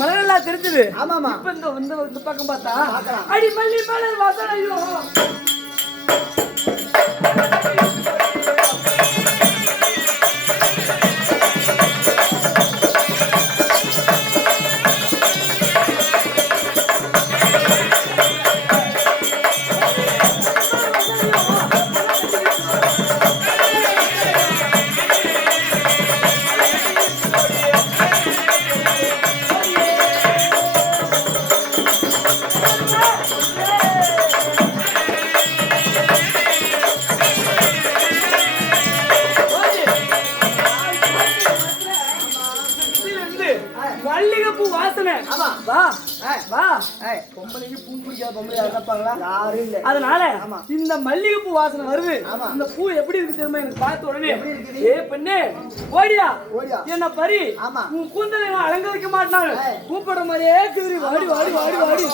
மலரெல்லாம் தெரிஞ்சது. ஆமாமா. இப்ப இந்த பக்கம் பார்த்தா அடி மல்லி மலர் வாசனையோ மல்லிகைப்பூ வாசனை. வா வா பொம்பளைக்கு பூ பிடிக்காத பொம்பளை இருப்பாங்களா? யாரும் இல்ல. அதனால இந்த மல்லிகைப்பூ வாசனை வருது. இந்த பூ எப்படி இருக்கு தெரியுமா? எனக்கு பார்த்த உடனே ஏ பெண்ணே ஓடியா என்ன பரி உன் கூந்தலை நான் அலங்கரிக்க மாட்டாங்க கூப்பிடுற மாதிரியே கிரி வாடி வாடி வாடி வாடி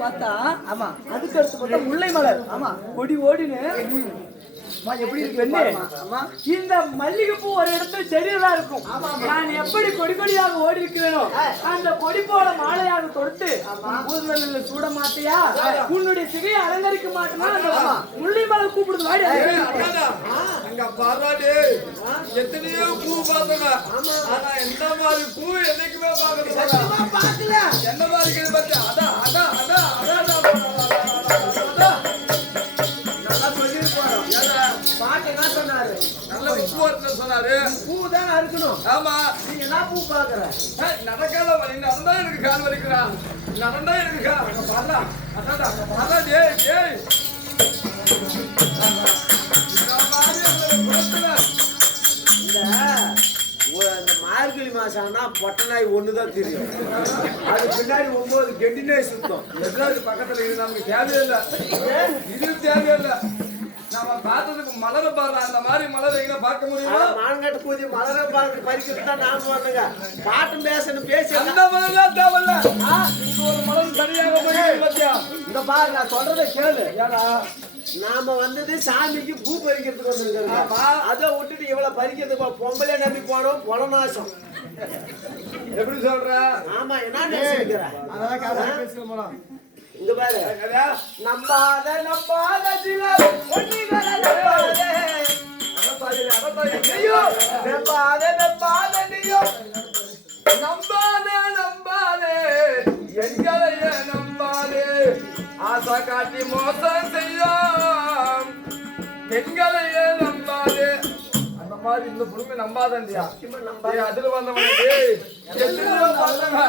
பார்த்தா ஆமா அதுக்கு அடுத்து பார்த்தா முல்லை மலர். ஆமா கொடி ஓடினு எப்படி இருக்கு? இந்த மல்லிகைப்பூ ஒரு இடத்துல செடியெல்லாம் இருக்கும். நான் எப்படி கொடி கொடியாக ஓடி இருக்கிறேனோ அந்த கொடி போல மாலையாக தொடுத்து ஊர்வல சூட மாட்டியா உன்னுடைய சிகையை அலங்கரிக்க மாட்டேன்னா அந்த முல்லை மலர் கூப்பிடுது. வாடி அங்க பாராட்டி எத்தனையோ பூ பார்த்தோங்க. ஆனா எந்த மாதிரி பூ என்னைக்குமே பார்க்கல. என்ன மாதிரி பார்த்தா அதான் அதான் அதான் அதான் பாட்டு என்ன சொன்னாரு? நல்ல பூ சொன்னாரு. பூ தான் அறுக்கணும். ஆமா நீங்க என்ன பூ பாக்குற? நடக்காத வழி நடந்தா எனக்கு கால் வலிக்கிறான். நடந்தா எனக்கு பாடா அதாடா பாடா டேய் டேய் இந்த மார்கழி மாசம்னா பொட்டநாய் ஒண்ணுதான் தெரியும். அது பின்னாடி 9 கெட்டினே சுத்தம். எதாவது பக்கத்துல இது நமக்கு தேவையில்லை. இது தேவையில்லை. நாம பார்த்ததுக்கு மலரை பாரு. அந்த மாதிரி மலரை எங்க பார்க்க முடியுமா? மான்கட்டு பூஜை மலரை பார்த்து பறிக்கிறது தான் நாம வந்துங்க. பாட்டும் பேசணும் பேசி அந்த மலர்லாம் தேவையில்ல. இங்க ஒரு மலர் தனியாக போய் பத்தியா இந்த பாரு நான் சொல்றதை கேளு. ஏடா நாம வந்தது சாமிக்கு பூ பறிக்கிறதுக்கு வந்திருக்கோம். அதை விட்டுட்டு இவ்வளவு பறிக்கிறதுக்கு பொம்பளை நம்பி போனோம் பொலநாசம். எப்படி சொல்ற? ஆமா என்ன நினைச்சிருக்கிற? அதெல்லாம் பேசுற போலாம். இங்க பாரு நம்பாத நம்பாத ஒன்னிகளை நம்பாதே ஐயோ நம்பாத நம்பாத நீ மோசம் செய்யும் பெண்களையே நம்பாதே. அந்த மாதிரி இந்த பொண்ணு நம்பாதண்டியா? அதுல வந்தவனுக்கு எத்தனையோ பார்த்தவங்க.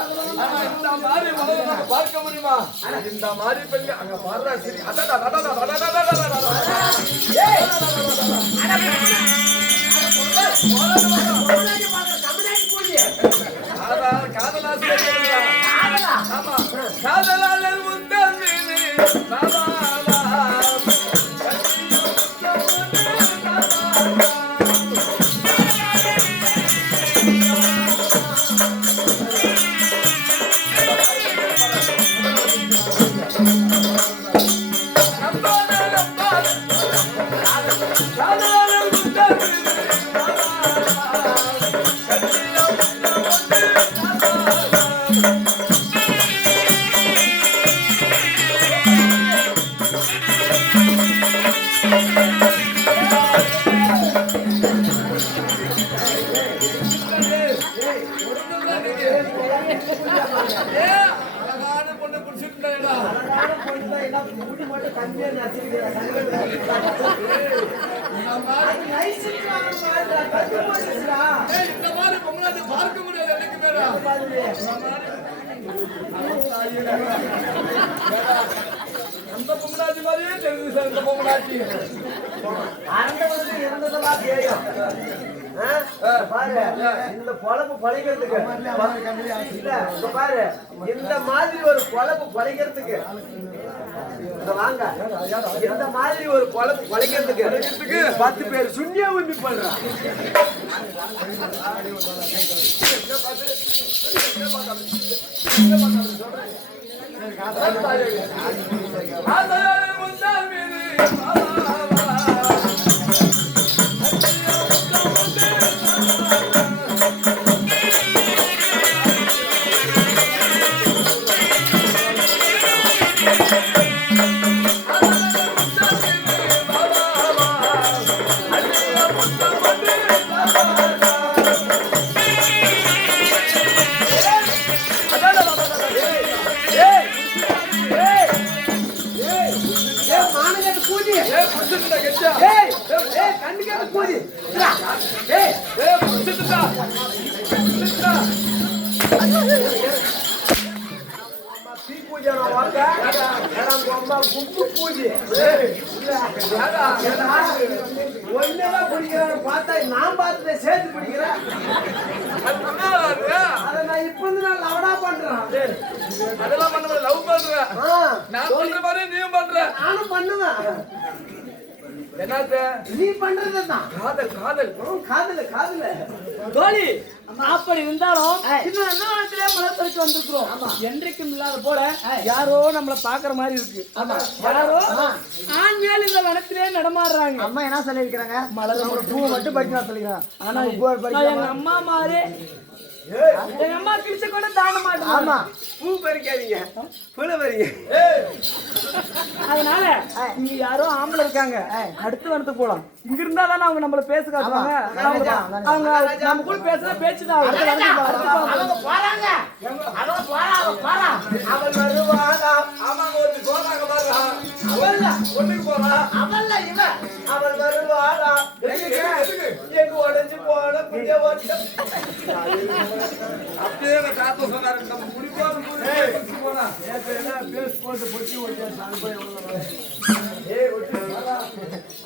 ஆனா இந்த மாதிரி உலகம் நம்ம பார்க்க முடியுமா? இந்த மாதிரி பெண்கள் அங்க பாடுறா சரி. காதலாளர் முந்தல் மீது பார்க்க முடியாது. எனக்கு மேல அந்த பொம்மனாட்சி மாதிரியே தெரிஞ்சு சார். இந்த பொம்மனாட்சி இறந்ததெல்லாம் தெரியும். பாரு இந்த பொழப்பு பழைக்கிறதுக்கு இல்ல பாரு இந்த மாதிரி ஒரு பொழப்பு பழைக்கிறதுக்கு வாங்க. இந்த மாதிரி ஒரு பொழப்பு பழைக்கிறதுக்கு 10 பேர் சுண்ணியா உண்மை பண்றான். ஒன்னதான் பிடிக்கிறான்னு பார்த்தா நான் பார்த்து சேர்த்து பிடிக்கிறேன். அதை நான் இப்ப இருந்து நான் லவடா பண்றேன். அதெல்லாம் பண்ண லவ் பண்றேன். நான் பண்ற மாதிரி நீயும் பண்ற. நானும் பண்ணுவேன். என்னது நீ பண்றதுதான் காதல். காதல் காதல காதல தோழி. அப்படி இருந்தாலும் இன்னும் என்ன வனத்திலே மலப்பறிச்சு வந்திருக்கிறோம். என்றைக்கும் இல்லாத போல யாரோ நம்மள பாக்குற மாதிரி இருக்கு. யாரோ ஆண்கள் இந்த வனத்திலே நடமாடுறாங்க. அம்மா என்ன சொல்லிருக்காங்க? மலர் பூவை மட்டும் படிக்கலாம் சொல்லிக்கிறான். ஆனா எங்க அம்மா மாதிரி எங்க அம்மா கிழிச்ச கூட தாண்ட மாட்டேன். ஆமா பூ பறிக்காதீங்க, பூல பறிங்க. அதனால இங்க யாரோ ஆம்பளை இருக்காங்க. அடுத்து வந்து போலாம். இங்க இருந்தா தானே அவங்க நம்மள பேச காட்டுவாங்க. அவங்க நம்ம கூட பேசுற பேச்சுதான். அவங்க போறாங்க. அவங்க போறா. அவன் வருவாடா. ஆமாங்க ஒரு போறாங்க பாருடா. அவல்ல ஒண்ணுக்கு போறா. அவல்ல இவ. அவள் வருவாடா. எங்க உடைஞ்சு போன புதிய ஓட்டம். அப்படியே காத்து சொன்னாரு. நம்ம முடிப்பாரு போனா பேஸ் போட்டு பொட்டி ஓட்டியா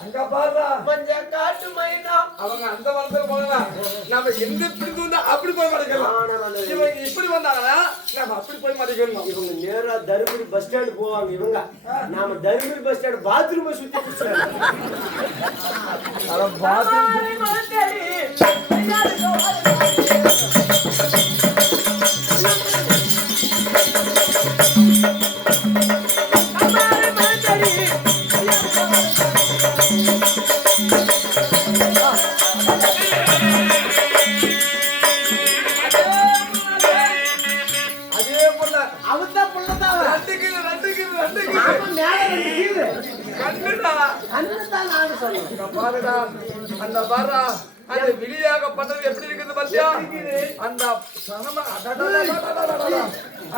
அங்க பாருடா. கொஞ்சம் காட்டு மைனா. அவங்க அந்த வளத்துல போகலாம். நம்ம எங்க பிடிந்து வந்தா அப்படி போய் மறைக்கலாம். இவங்க இப்படி வந்தாங்கன்னா நம்ம அப்படி போய் மறைக்கணும். இவங்க நேரா தருமபுரி பஸ் ஸ்டாண்ட் போவாங்க. இவங்க நாம தருமபுரி பஸ் ஸ்டாண்ட் பாத்ரூம் சுத்தி அந்த விழியாகப்பட்டது எப்படி இருக்குது பாத்தியா அந்த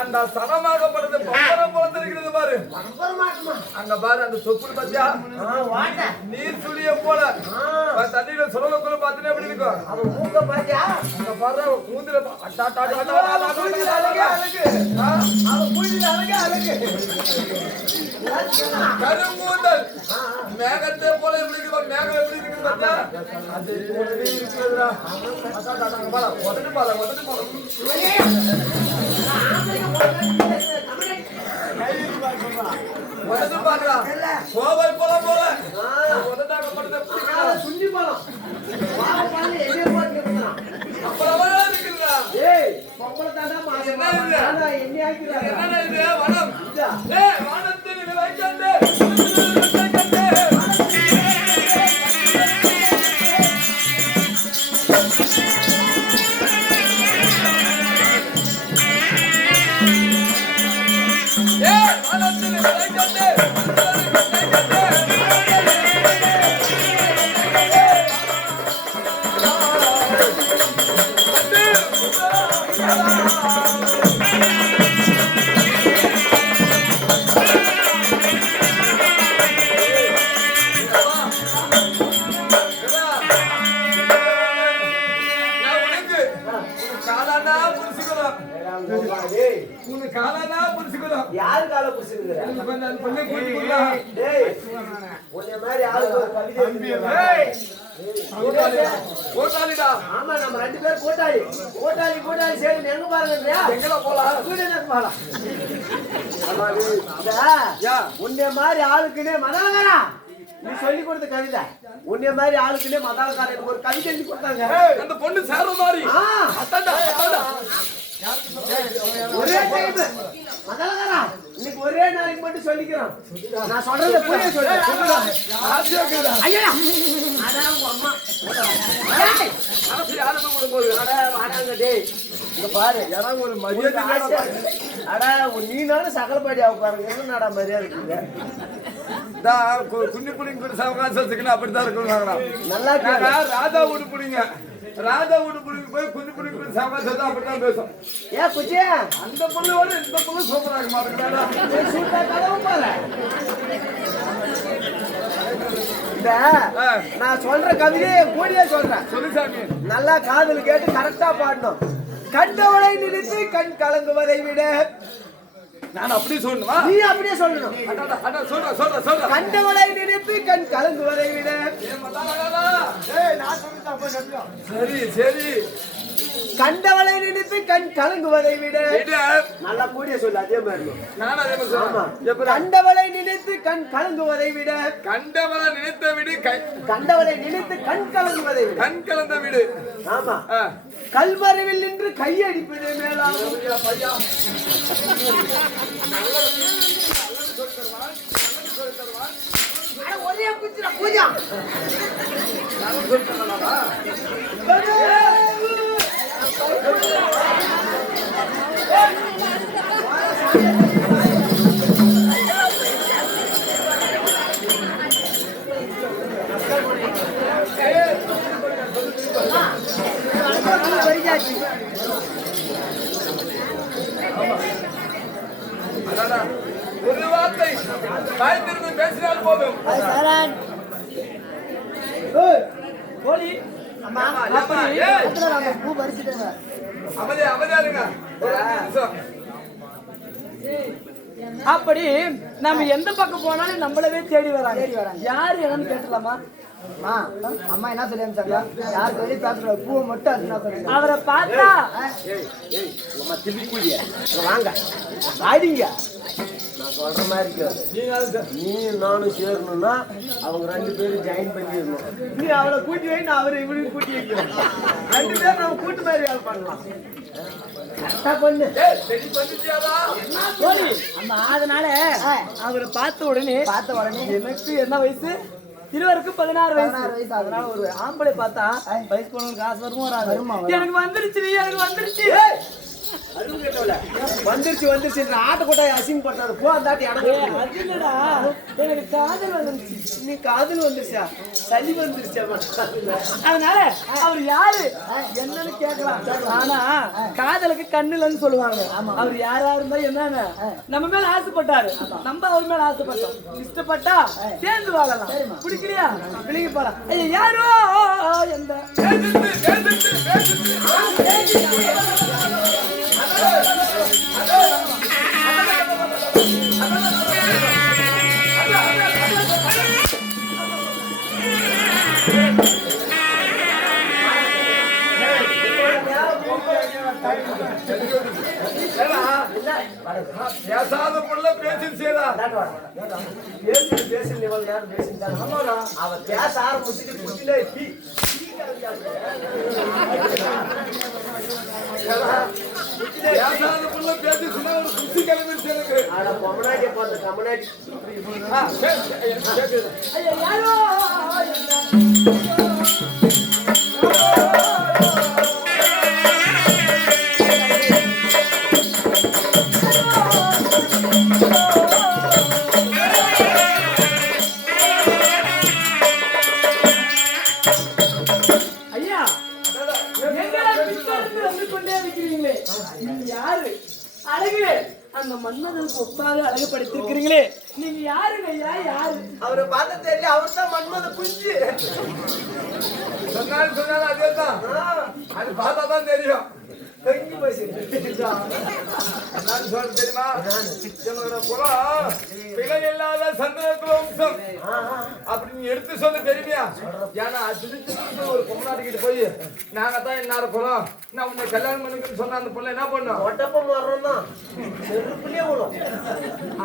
அந்த சனமாகப்படுது பம்பரம் பிறந்திருக்கிறது பாரு. அங்க பாரு அந்த தொப்புள் பாத்தியா நீர் சுழிய போல தண்ணியில சுழலுக்குள்ள பாத்துட்டு எப்படி இருக்கும் அங்க பாரு கூந்தில கருங்கூந்தல் மேகத்தை போல எப்படி இருக்கு மேகம் எப்படி இருக்குது பாத்தியா அது போலவே இருக்குதுடா. உடனே பால உடனே பாக்குறா கோவில் போலாம் போல உடனே சுண்டி பழம் அப்புறம் இருக்குதுடா. பொம்பளை தாண்டா என்ன இது வனம் வானத்தில் வைக்கண்டே யாரு கால புடிச்சிருக்கிற உன்னை மாதிரி ஆளுக்கு ஒரு கவிதை ஆமா நம்ம 2 பேர் கூட்டாளி சேர்ந்து எங்க பாருங்க போலாம் உன்னை மாதிரி ஆளுக்குன்னே மதாலகாரா நீ சொல்லி கொடுத்த கவிதை உன்னை மாதிரி ஆளுக்குன்னே மதாலகாரா எனக்கு ஒரு கவிதை எழுதி கொடுத்தாங்க அந்த பொண்ணு சேர்ற மாதிரி ஒரே டைம் மதாலகாரா இன்னைக்கு ஒரே நாளைக்கு மட்டும் சொல்லிக்கிறோம் நான் சொல்றத புரிய சொல்றேன் ஐயா அதான் உங்க அம்மா வாடாங்க டேய் இங்க பாரு எனக்கு ஒரு மரியாதை அட நீனாலும் சகலபாடி ஆக பாருங்க என்னடா மரியாதை இருக்குங்க குன்னி புடிங்க சவகாசத்துக்குன்னு அப்படித்தான் இருக்கும். நல்லா ராதா வீடு புடிங்க போய் குன்னி புடிங்க சவகாசத்தை அப்படித்தான் பேசும். ஏன் குச்சி அந்த பொண்ணோட இந்த பொண்ணு சூப்பராக மாட்டேங்கிறாடா. நான் சொல்ற கவிதையை கூடியே சொல்றேன் சொல்லு சாமி. நல்லா காதல் கேட்டு கரெக்டா பாடணும். கண்டவளை நினைத்து கண் கலங்குவதை விட நான் அப்படியே சொல்லணுமா? நீ அப்படியே சொல்லணும். சொல்ற கண்டவளை நினைத்து கண் கலங்குவதை விட சரி கண்டவளை நினைத்து கண் கலங்குவதை விட நல்லா கூடிய சொல்லு. அதே மாதிரி கண்டவளை நினைத்து கண் கலங்குவதை விட கண்டவளை நினைத்த விடு கண்டவளை நினைத்து கண் கலங்குவதை விட கண் கலந்த விடு. ஆமா கல்வரவில் நின்று கையடிப்பதே மேலாகும். ஒரே குச்சிரா பூஜா ஒரு வார்த்தை காய்த்திருந்து பேசினால் போதும். அப்படி நம்ம எந்த பக்கம் போனாலும் நம்மளவே தேடி வராங்க. யாரு என்னன்னு கேட்டலாமா? அம்மா என்ன சொல்லி அனுப்பிச்சாங்க? யார் சொல்லி பேசுற பூவை மட்டும் அது என்ன சொல்லுங்க. அவரை பார்த்தா வாங்க ஆடிங்க. நான் சொல்ற மாதிரி நீ நானும் சேரணும்னா அவங்க 2 பேரும் ஜாயின் பண்ணிடணும். நீ அவரை கூட்டி வை, நான் அவரை இவனையும் கூட்டி வைக்கிறேன். 2 பேரும் நம்ம கூட்டு மாதிரி வேலை பண்ணலாம். பொண்ணு அம்மா அதனால அவரை பார்த்த உடனே எனக்கு என்ன வயசு? இருவருக்கு 16 வயசு. அதனால ஒரு ஆம்பளை பார்த்தா வயசு போனவங்களுக்கு காசு வருமா? எனக்கு வந்துருச்சு. அதுவும் கேட்டவல வந்துருச்சு ஆட்ட கொட்டாய் அசிங்க பண்றாரு போ அந்த ஆட்டி அது இடம் இல்லடா எனக்கு காதல் வந்துருச்சு. நீ காதல் வந்துருச்சா சளி வந்துருச்சா அதனால அவர் யாரு என்னன்னு கேட்கலாம். ஆனா காதலுக்கு கண்ணுலன்னு சொல்லுவாங்க. அவர் யாரா இருந்தா என்னன்னு நம்ம மேல ஆசைப்பட்டாரு, நம்ம அவர் மேல ஆசைப்பட்டோம். இஷ்டப்பட்டா சேர்ந்து வாழலாம், பிடிக்கலையா விலகி போலாம். ஐயா யாரோ எந்த பேசாத பொருள பேச்சு செய்தா பேசு லெவல் நேரம் பேசிட்டாங்க. அவன் பேச ஆரம்பிச்சுட்டு குட்டில பேசாத பொருள பேச்சு சொன்னா ஒரு குச்சி கிளம்பிடுச்சு எனக்கு. கமனாடி பார்த்து கமனாடி ஐயா யாரோ அழகு அந்த மன்மதனுக்கு ஒப்பாக அழகுபடுத்திருக்கிறீங்களே, நீங்க யாருங்க ஐயா யாரு? அவரை பார்த்த தெரியல, அவர் தான் மன்மத குஞ்சு. சொன்னாலும் அதேதான், அது பார்த்தா தான் தெரியும். தங்கி போய் என்னன்னு சொல்ல தெரியுமா? என்னோட குலம் பிழை இல்லாத சந்திரகுல வம்சம் அப்படி நீ எடுத்து சொல்ல தெரியுமையா? ஏன்னா திருச்சி ஒரு பொம்மநாட்டிக்கிட்டு போய் நாங்க தான் என்ன குலம், நான் உன்னை கல்யாணம் பண்ணிக்கிறேன்னு சொன்ன அந்த பொண்ணு என்ன பண்ணும்? ஒட்டப்பம் வர்றோம் தான் செருப்புலயே விடும்.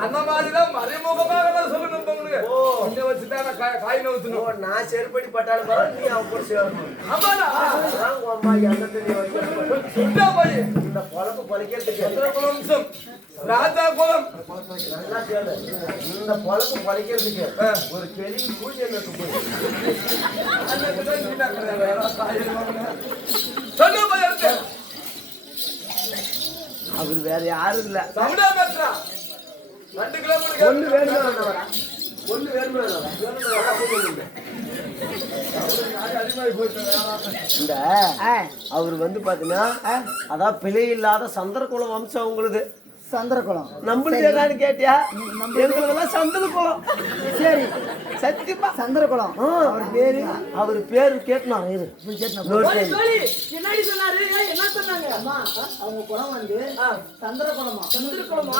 அந்த மாதிரிதான் மறைமுகமாக தான் சொல்லணும் உங்களுக்கு. உன்னை வச்சுதான் நான் காய் நவுத்தணும். நான் செருப்படி பட்டாலும் பரவாயில்ல, நீ அவன் கூட சேரணும். ஆமாடா அம்மா என்ன தெரியும் இந்த பொழப்பு பழிக்கிறதுக்கு சந்திரகுல வம்சம் ராஜா குலம் நல்லா கேளு. இந்த பொழப்பு பழிக்கிறதுக்கு ஒரு பெரிய பூஜை நட்டு போய் அவர் வேற யாரும் இல்ல. தமிழா பேசுறா 2 கிலோமீட்டர் ஒண்ணு வேணுமா ஒண்ணு வேணுமா இந்த அவர் வந்து பாத்தீங்கன்னா அதான் பிழை இல்லாத சந்திரகுல வம்சம் உங்களுது. சந்திரகுலம் நம்மளுக்கு என்னன்னு கேட்டியா? எங்களுக்கெல்லாம் சந்திரகுலம். சரி சத்தியமா சந்திரகுலம். அவர் பேரு கேட்கணும். என்னடி சொன்னாரு? என்ன சொன்னாங்க? அவங்க குலம் வந்து சந்திரகுலமா? சந்திரகுலமா?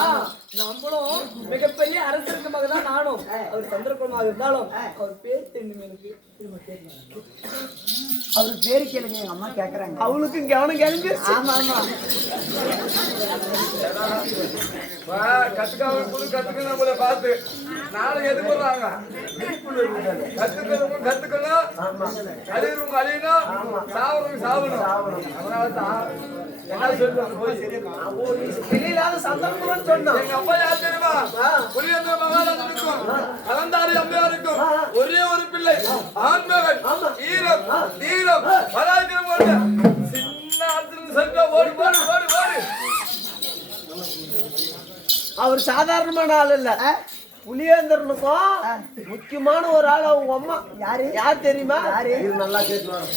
நம்மளும் மிகப்பெரிய அரசருக்கு மகன் தான் நானும். அவர் சந்திரகுலமாக இருந்தாலும் அவர் பேர் தெரியும் எனக்கு. அவர் பேரு கேளுங்க, எங்க அம்மா கேக்குறாங்க. அவளுக்கு கவனம் கிளம்பி. ஆமா ஆமா கத்துக்கணும் நம்மள பார்த்து நாளை எதுக்கு வர்றாங்க? கத்துக்கணும் அழியறவங்க அழியணும், சாவறவங்க சாவணும். அதனாலதான் என்ன இல்லாத சந்தர்ப்பம் சொன்னோம். எங்க அப்பா யார் தெரியுமா? புலியந்திர மகாராஜனுக்கும் கலந்தாரி அம்மையாருக்கும் ஒரே ஒரு பிள்ளை, ஆண்மகன், ஈரம் தீரம் பராக்கிரம் கொண்ட சின்ன ஆற்றில் சென்ற ஓடி ஓடி ஓடி ஓடி. அவர் சாதாரணமான ஆள் இல்ல. புலியேந்திரனுக்கும் முக்கியமான ஒரு ஆள் அவங்க அம்மா. யார் தெரியுமா? இது நல்லா கேட்கணும்.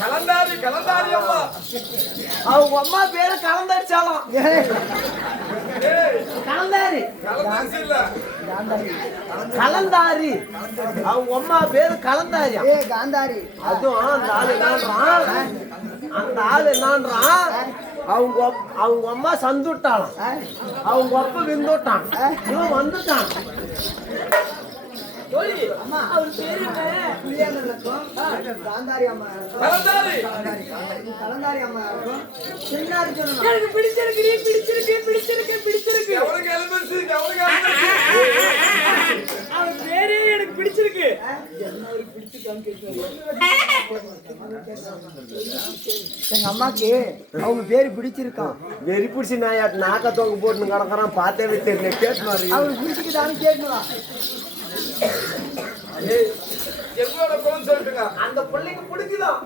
கலந்தாரி கலந்தாரி அம்மா. அவங்க அம்மா பேரு கலந்தாரிச்சாலும் கலந்தாரி கலந்தாரி. அவங்க அம்மா பேரு கலந்தாரியா? காந்தாரி. அதுவும் அந்த ஆள் என்னன்றான், அந்த ஆள் என்னன்றான், அவங்க அம்மா சந்துட்டாளாம், அவங்க அப்பா விந்துட்டான், இவன் வந்துட்டான். அவர் பேரு புலியேந்திரனுக்கும் காந்தாரி அம்மா கலந்தாரி அம்மா சின்னாரி. எனக்கு பிடிச்சிருக்கு பிடிச்சிருக்கு பிடிச்சிருக்கு பிடிச்சிருக்கு. அவர் பேரே எனக்கு பிடிச்சிருக்கு. எங்க அம்மாக்கு அவங்க பேரு பிடிச்சிருக்கான். வெறி பிடிச்சி நான் நாக்க தொங்க போட்டு கிடக்குறான், பார்த்தவே தெரியல. கேட்கணும், அவரு பிடிச்சிக்கிட்டான்னு கேட்கலாம். எங்களோட குலம் சொல்லிட்டுங்க. அந்த பிள்ளைக்கு பிடிக்குதான்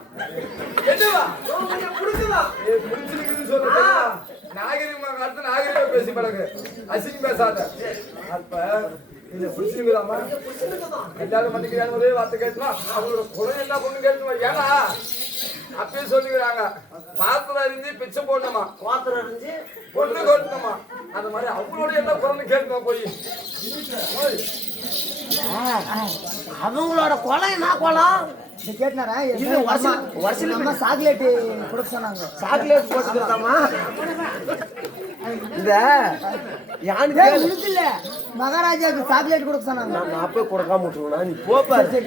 என்னவா கொஞ்சம் பிடிக்குதான் பிடிச்சிருக்குன்னு சொல்லுங்க. நாகரிகமா காட்டு நாகரிகமா பேசி பழகு, அசிங்க பேசாத. அப்ப இத பிடிச்சிருக்குதாமா? எல்லாரும் பண்ணிக்கிறாங்க, ஒரே வார்த்தை கேட்கணும். அவங்களோட குலம் என்ன பொண்ணு கேட்கணும். ஏன்னா அப்பயே சொல்லிக்கிறாங்க, பாத்திரம் அறிஞ்சு பிச்சை போடணுமா, பாத்திரம் அறிஞ்சு பொண்ணு கொட்டணுமா. அந்த மாதிரி அவங்களோட என்ன குரல்னு கேட்கணும். போய் அவங்களோட குளம் என்ன குளம் இது கேட்டாரா? இது வருஷம் நம்ம சாக்லேட் கொடுக்க சொன்னாங்க. சாக்லேட் போட்டுக்கிறதாமா இந்த யானு உனக்கு இல்ல, மகாராஜாவுக்கு சாக்லேட் கொடுக்க சொன்னாங்க. நான் அப்பவே கொடுக்காம விட்டுருவேன். நீ போப்பாரு.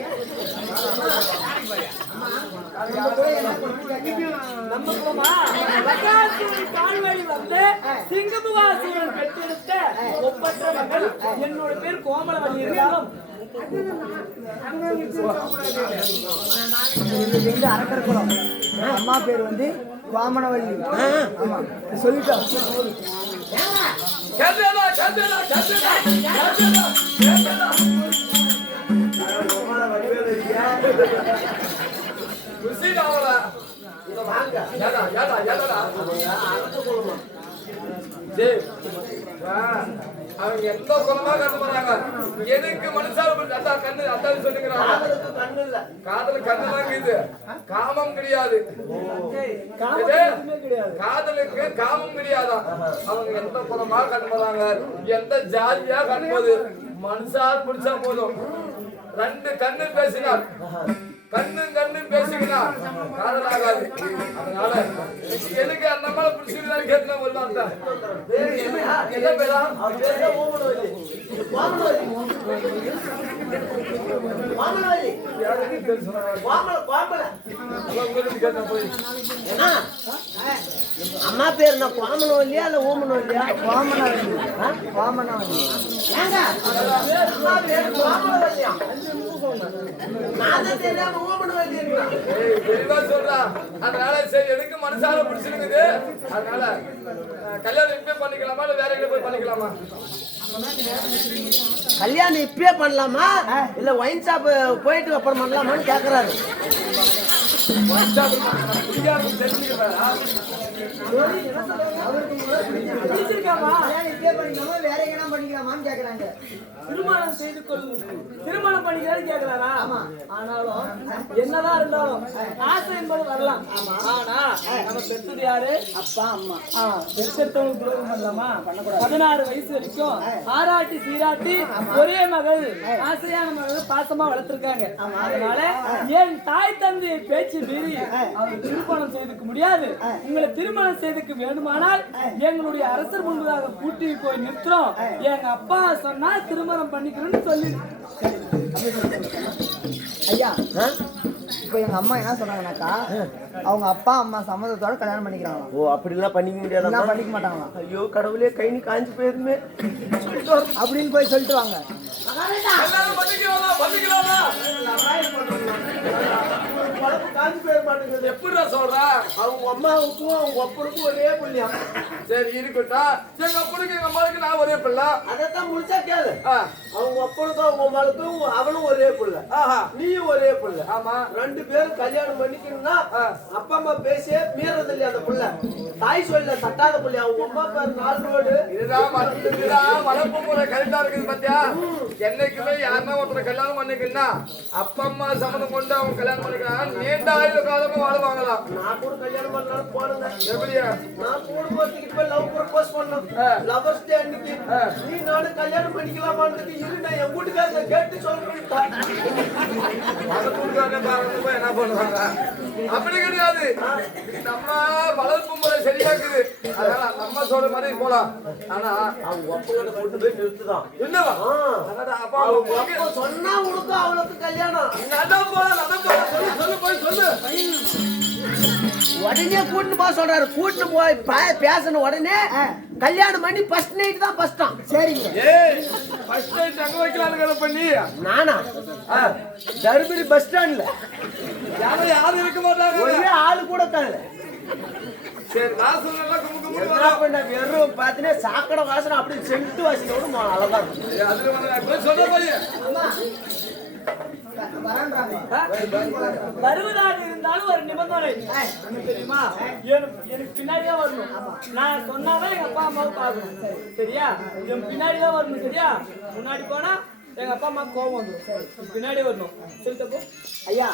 நம்ம குலமா பகாசுரன் பால்வழி வந்து சிங்கமுகாசுரன் பெற்றெடுத்த ஒப்பற்ற மகள். என்னோட பேர் கோமலவல்லி. இருந்தாலும் எங்க அரக்கர குலம். அம்மா பேர் வந்து கோமலவல்லி. ஆமா சொல்லிட்டோம். கேட்டேடா கேட்டேடா கேட்டேடா கேட்டேடா கேட்டேடா. குசிடாவடா இங்க வாங்க. ஏடா ஏடா ஏடா அரக்க குளமா டேய் வா. அவங்க எந்த குலமா கண்டு போறாங்க. எதுக்கு மனுஷால அத்தா கண்ணு அத்தான்னு சொல்லிக்கிறாங்க. காதலுக்கு கண்ணு இல்ல. காதல் கண்ணு தான் இருக்குது, காமம் கிடையாது. காதலுக்கு காமம் கிடையாதா. அவங்க எந்த குலமா கண்டு போறாங்க, எந்த ஜாதியா கண்டு போகுது. மனுஷால் பிடிச்சா போதும். ரெண்டு கண்ணு பேசினார், கண்ணு பேசிக்கிறார், காதல் ஆகாது. அதனால எனக்கு அந்த மாதிரி பிடிச்சிருந்தாலும் கேட்கணும். ஒரு வார்த்தை வேற என்னையா? என்ன பேரா? அவன் பேர்ல ஓமனவல்லி. கோமலவல்லி. கோமலவல்லி. யாருக்கு தெரியும்? கோமல. உங்களுக்கு கேட்ட போய் என்ன? அம்மா பேர் என்ன கோமலவல்லியா இல்ல ஓமனவல்லியா? கோமலவல்லி. கோமலவல்லி. ஏங்க அம்மா பேர் கோமலவல்லியா? நான் தான் தெரியாம ஓமனவல்லின்றா. தெளிவா சொல்றா. அதனால சரி எனக்கு மனசால பிடிச்சிருக்குது. அதனால கல்யாணம் இப்பவே பண்ணிக்கலாமா இல்ல வேற எங்க போய் பண்ணிக்கலாமா? கல்யாணம் இப்பயே பண்ணலாமா இல்ல ஒயின் ஷாப் போயிட்டு அப்புறம் பண்ணலாமான்னு கேக்குறாரு. வேற எங்கனா பண்ணிக்கலாமான்னு கேக்குறாங்க. திருமணம் செய்து கொள்ளும், திருமணம் பண்ணிக்கிறது கேக்குறாரா? ஆனாலும் என்னதான் இருந்தாலும் ஆசை என்பது வரலாம். ஆனா நம்ம பெற்றது யாரு? அப்பா அம்மா. பெற்றெடுத்தவங்களுக்கு துரோகம் பண்ணலாமா? பண்ணக்கூடாது. 16 வயசு வரைக்கும் ஆராட்டி சீராட்டி ஒரே மகள், ஆசையான மகள் பாசமா வளர்த்திருக்காங்க. அதனால என் தாய் தந்தையை பேச்சு மீறி அவங்க திருமணம் செய்துக்க முடியாது. உங்களை திருமணம் செய்துக்க வேண்டுமானால் எங்களுடைய அரசர் முன்பதாக கூட்டி போய் நிறுத்துறோம். எங்க அப்பா சொன்னா திருமணம் பண்ணிக்கிறோம்னு சொல்லி. ஐயா இப்ப எங்க அம்மா என்ன சொன்னாங்கன்னாக்கா, அவங்க அப்பா அம்மா சம்மதத்தோட கல்யாணம் பண்ணிக்கிறாங்க. ஓ அப்படி எல்லாம் பண்ணிக்க முடியாதா? பண்ணிக்க மாட்டாங்களா? ஐயோ கடவுளே கை நீ காஞ்சி போயிருமே அப்படின்னு போய் சொல்லிட்டு வாங்க. எல்லாரும் பண்ணிக்கலாமா பண்ணிக்கலாமா? காஞ்சி போயிட மாட்டேங்குது. எப்படிடா சொல்றா? அவங்க அம்மாவுக்கும் அவங்க அப்பனுக்கும் ஒரே புள்ளியா. சரி இருக்கட்டும். எங்க அப்பனுக்கு எங்க அம்மாவுக்கு நான் ஒரே பிள்ளை. அதான் முடிச்சா கேளு. ஆ. அவங்க அப்பனுக்கும் அவங்க அம்மாவுக்கும் அவனும் ஒரே புள்ள. ஆஹா. நீயும் ஒரே புள்ள. ஆமா. ரெண்டு பேரும் கல்யாணம் பண்ணிக்கணும்னா அப்பா அம்மா பேசியே மீறது இல்லையா அந்த புள்ள. தாய் சொல்ல தட்டாத புள்ளி. அவங்க அம்மா பேர் 4 ரோடு. இதுதான் வளர்ப்பு முறை கரெக்டா இருக்குது பாத்தியா? என்னைக்குமே யாருன்னா ஒருத்தர் கல்யாணம் பண்ணிக்கணும்னா அப்பா அம்மா சம்மதம் கொண்டு அவங்க கல்யாணம் பண்ணிக்கலாம். நீண்ட ஆயுத காலமும் வாழ்வாங்களாம். நான் கூட கல்யாணம் பண்ணாலும் போனேன். எப்படியா? நான் கூட போறதுக்கு இப்ப லவ் ப்ரப்போஸ் பண்ணோம். லவர்ஸ் டே அன்னைக்கு நீ நானும் கல்யாணம் பண்ணிக்கலாமான்னு இரு, நான் என் வீட்டுக்காரங்க கேட்டு சொல்றேன். என்ன பண்ணுவாங்க? அப்படி கிடையாது. நம்ம வளர்ப்பு முறை சரியாக்குது. அதனால நம்ம சொல்ற மாதிரி போலாம். ஆனா அவங்க அப்பா கொண்டு போய் நிறுத்துதான். என்னவா? அப்பா அப்பா சொன்னா உனக்கு அவளுக்கு கல்யாணம். நடம் போல சொல்லு சொல்லு போய் சொல்லு. உடனே கூட்டிட்டு போக சொல்றாரு. கூட்டிட்டு போய் பேசணும். உடனே கல்யாணம் பண்ணி ஃபர்ஸ்ட் நைட் தான் ஃபர்ஸ்டாம். சரிங்க. ஏய் ஃபர்ஸ்ட் நைட் அங்க வைக்கலாம்னு பண்ணி நானா தர்மபுரி பஸ் ஸ்டாண்ட்ல யாரும் இருக்க மாட்டாங்க. ஒரே ஆளு கூட தரல. சரி வாசல் நல்லா குமுக்கு என்ன பண்ண வெறும் பாத்தீங்கன்னா சாக்கடை வாசனை அப்படி சென்ட் வாசனை கூட அழகா இருக்கு. அதுல சொல்ற போய் வருவதாக இருந்தாலும் ஒரு நிபந்தனை தெரியுமா? எனக்கு பின்னாடிதான் வரணும். நான் சொன்னாதான் எங்க அப்பா அம்மாவை பார்க்கணும். சரியா? என் பின்னாடிதான் வரணும். சரியா? முன்னாடி போனா எங்க அப்பா அம்மா கோவம் வந்துடும். பின்னாடி வரணும். சரி தப்போ ஐயா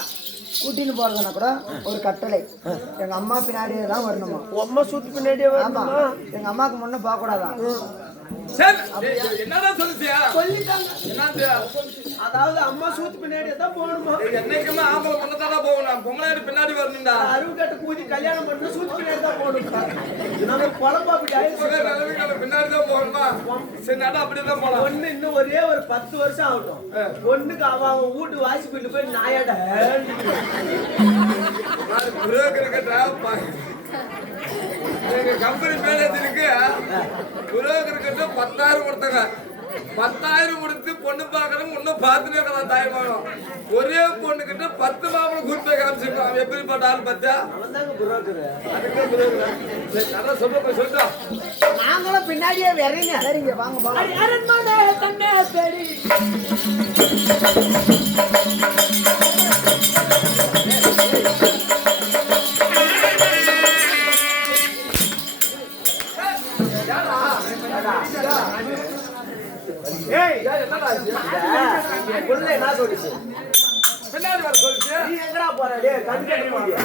கூட்டின்னு போறதுனா கூட ஒரு கட்டளை, எங்க அம்மா பின்னாடியே தான் வரணுமா? அம்மா சூத்து பின்னாடியே ஆமா, எங்க அம்மாவுக்கு முன்ன போக கூடாதான். என்னதான் சொல்லுச்சியா? சொல்லிட்டாங்க. என்னது? அதாவது அம்மா சூத்து பின்னாடியே தான் போகணுமா? என்னைக்குமே ஆம்பளை முன்னதாடா போகணும், பொம்பளை பின்னாடி வரணும்டா. அருவு கட்ட கூதி கல்யாணம் பண்ணா சூத்து பின்னாடி தான் போகணும். நம்ம குழம்பு அப்படி ஆயிடுச்சு. பின்னாடி தான் போகணுமா? சரி நட அப்படிதான் போலாம். ஒண்ணு இன்னும் ஒரே ஒரு 10 வருஷம் ஆகட்டும். ஒண்ணுக்கு அவன் வீட்டு வாசி போயிட்டு போய் நாயாட எங்க கம்பெனி மேனேஜருக்கு புரோக்கர் கிட்ட 10,000 கொடுத்தாங்க. 10,000 கொடுத்து பொண்ணு பாக்கணும், இன்னும் பார்த்துட்டே இருக்கலாம் தாய்மானம். ஒரே பொண்ணு கிட்ட 10 மாமலை கூட்டு காமிச்சிருக்கோம். அவன் எப்படி போட்டாலும் பார்த்தா அதுக்கே புரோக்கர். சரி நல்லா சொல்லிட்டோம். நாங்களும் பின்னாடியே வரீங்க. சரிங்க, வாங்க போலாம். அரண்மனை தன்னை சரி என்ன சொல்லிச்சு? பின்னாடி வர சொல்லிச்சு. நீ எங்கடா போற? கண் கட்டி போடியா?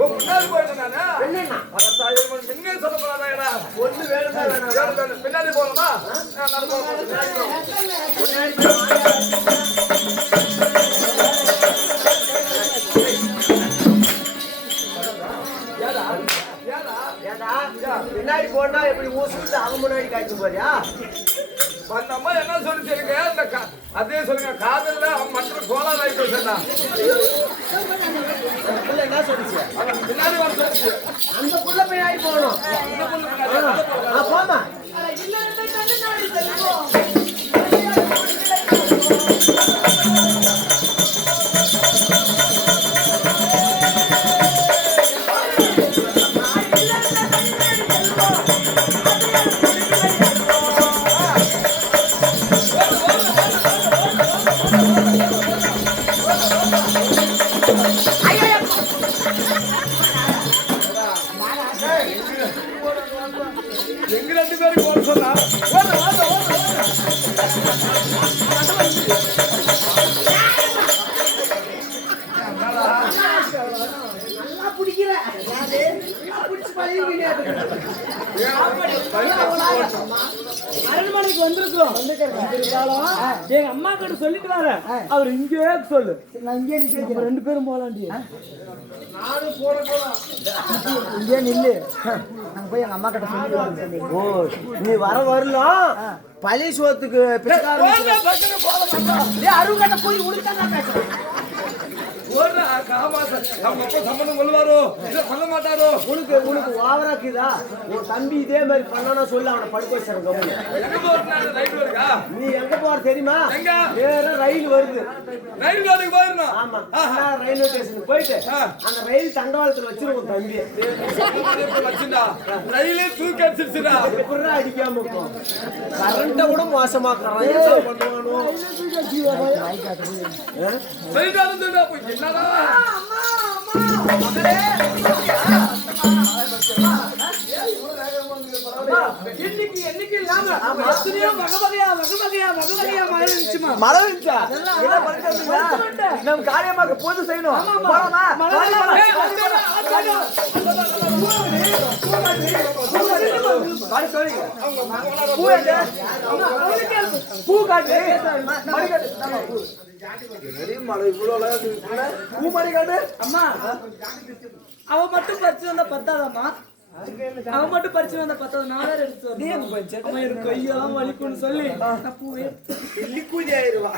முன்னாடி போயிட்டேன் நானு. என்னன்னா முன்னே சொல்ல போறாடா. ஒண்ணு வேணுமா வேணாம்? பின்னாடி போகணுமா? பின்னாடி போனா எப்படி ஊசிட்டு அவன் முன்னாடி காய்ச்சி போறியா? அந்த அம்மா என்ன சொல்லிச்சு எனக்கு? அதே சொல்லுங்க, காதல்ல அவன் மற்ற கோலால் ஆகி போச்சுடா. என்ன சொல்லிச்சு? அவன் பின்னாடி வர சொல்லிச்சு. அந்த புள்ள பின்னாடி போகணும். போமா எங்க 2 பேரும் போட சொன்னா நல்லா பிடிக்கிற பிடிச்சி பழகிட்டீங்க. அரண்மனைக்கு வந்திருக்கோம். இருந்தாலும் எங்க அம்மா கிட்ட சொல்லிட்டு வர. அவர் இங்கே சொல்லு. நான் இங்கே நிக்கிறேன். 2 பேரும் போலாண்டி. நானும் போறேன். இங்கே நில்லு. நாங்க போய் எங்க அம்மா கிட்ட சொல்லிட்டு வரோம். ஓ, நீ வரலாம் பழி சோத்துக்கு அருகட்ட போய் உடுத்தாங்க பேசுறேன். ஓடுறா காமாசம். அவங்க அப்பா சம்பந்தம் கொள்வாரோ இல்ல பண்ண மாட்டாரோ? உனக்கு ஓவராக்குதா? உன் தம்பி இதே மாதிரி பண்ணா சொல்லு, அவனை படுக்க வச்சிருக்க. எங்க போறதுனால ரைட் வருதா? நீ எங்க போற தெரியுமா? எங்க? வேற ரயில் வருது. ரயில் ரோடுக்கு போயிடணும். ஆமா, ரயில்வே ஸ்டேஷனுக்கு போயிட்டு அந்த ரயில் தண்டவாளத்துல வச்சிருக்கோம் தம்பி. வச்சுடா ரயிலே தூக்கி அடிச்சிருச்சுடா. எப்படிதான் அடிக்காம இருக்கும்? கரண்ட கூட மோசமாக்குறான். பண்ணுவானோ? சரிதாலும் சொல்றா போய் என்னடா என்னைக்கு இல்லாம எத்தனையோ வகவகையா மழை இருந்துச்சுமா. மழை இருந்துச்சா? நம்ம காரியமாக போது செய்யணும். போலாமா? பூ காட்டு அம்மா அவ மட்டும் பறிச்சு வந்தா பத்தாதம்மா. அவன் மட்டும் பறிச்சு வந்த 10 நாளா எடுத்து வரணும். அம்மா எனக்கு கையெல்லாம் வலிக்கும்னு சொல்லி நான் பூவே கூதி ஆயிருவா.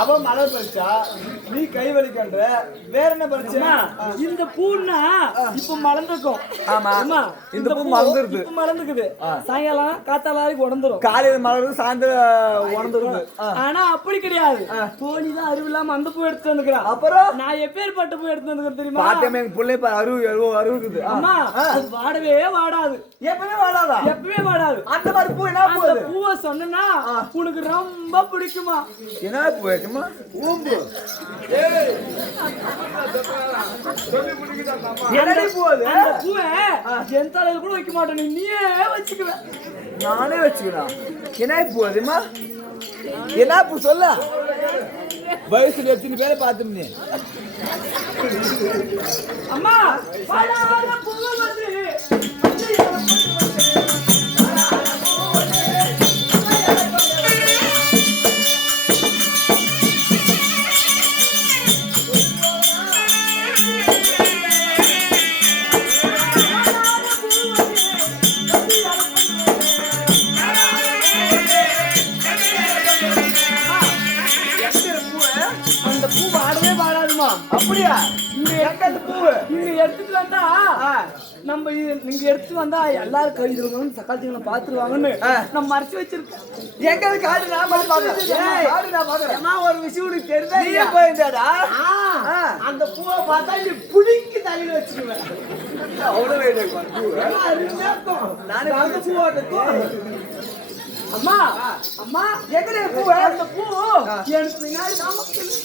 அவன் மழை பறிச்சா நீ கை வலிக்கன்ற வேற என்ன பிரச்சனை? இந்த பூன்னா இப்ப மலர்ந்துக்கும். ஆமா. இந்த பூ மலர்ந்துருது. இப்ப மலர்ந்துக்குது. சாயங்காலம் காத்தாலாரி உடந்துரும். காலையில மலர்ந்து சாயந்தரம் உடந்துருது. ஆனா அப்படி கிடையாது. தோழி தான் அறிவு இல்லாம அந்த பூ எடுத்து வந்துக்கிறான். அப்புறம் நான் எப்பேற்பட்ட பூ எடுத்து வந்துக்கிறேன் தெரியுமா? பாத்தமே எங்க புள்ளை அருவுக்குது. அம்மா அது வாடவே வாடாது. எப்பவே வாடாதா? எப்பவே வாடாது. அந்த மாதிரி பூ என்ன பூ? அந்த பூவை சொன்னா உனக்கு ரொம்ப பிடிக்குமா? என்ன பூ இருக்குமா? ஊம்பு. என்னடி பூ அது? அந்த பூவை என் தலையில கூட வைக்க மாட்டேன். நீயே வச்சுக்குவ. நானே வச்சுக்கிறேன். என்ன பூ அதுமா? என்ன பூ சொல்ல? வயசுல எத்தனை பேரை பார்த்துருந்தே? அம்மா வாடாத பூவை வந்து அந்த பூ வாடவே வாடாதுமா. அப்படியா? இங்க எங்க அந்த பூ? இங்க எடுத்துட்டு வந்தா நம்ம நீங்க எடுத்து வந்தா எல்லாரும் கைதுவாங்க சக்காத்திகளை பாத்துருவாங்கன்னு நம்ம மறைச்சு வச்சிருக்கேன். எங்க காடு நான் பாக்குறேன். ஒரு விஷயம் உனக்கு தெரிஞ்சா நீயே போயிருந்தாடா. அந்த பூவை பார்த்தா நீ புடிங்கி தலையில வச்சுக்குவேன். அவ்வளவு நானே அந்த பூ ஓட்டத்தும். அம்மா அம்மா எங்க பூ? அந்த பூ எனக்கு பின்னாடி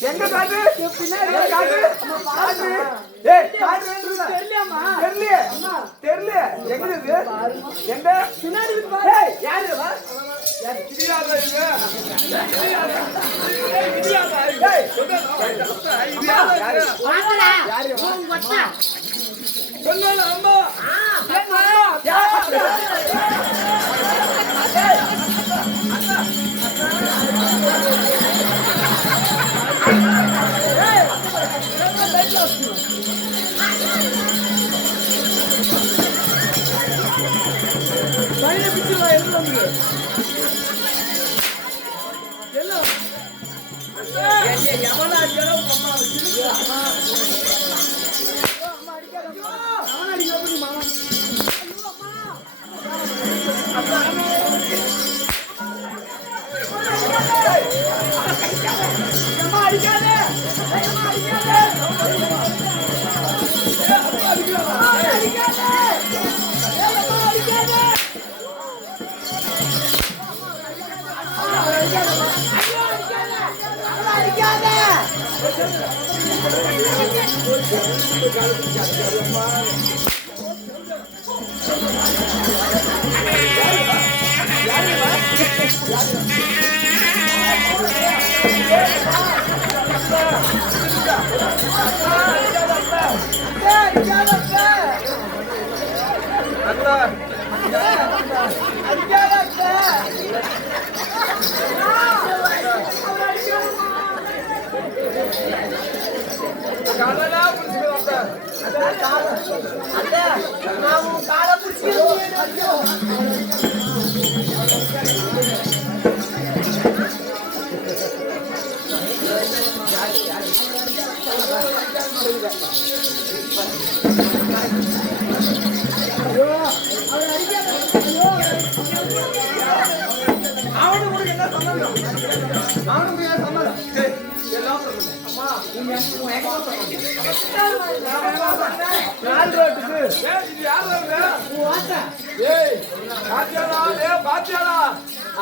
எங்க காட்டு? பின்னாடி காட்டு. காட்டு. ஏய் காட்டு தெரியலையாமா? தெரியலையே. தெரியலையே. எங்க இருக்கு? எங்க? பின்னாடி இருக்கு பாரு. ஏய் யாரு வா? யார் கிடியாடா இது? ஏய் கிடியாடா. ஏய் கிடியாடா யாரு? வாங்கடா. யாரு வா? வட்டா. சொன்னால அம்மா. ஏம்மா? கையில பிடிச்சிருவா எல்லாம் வந்து எல்லாம் எவனா ஜனம் அம்மா அவன் அடிக்க மாமா. அம்மா அடிக்காதே.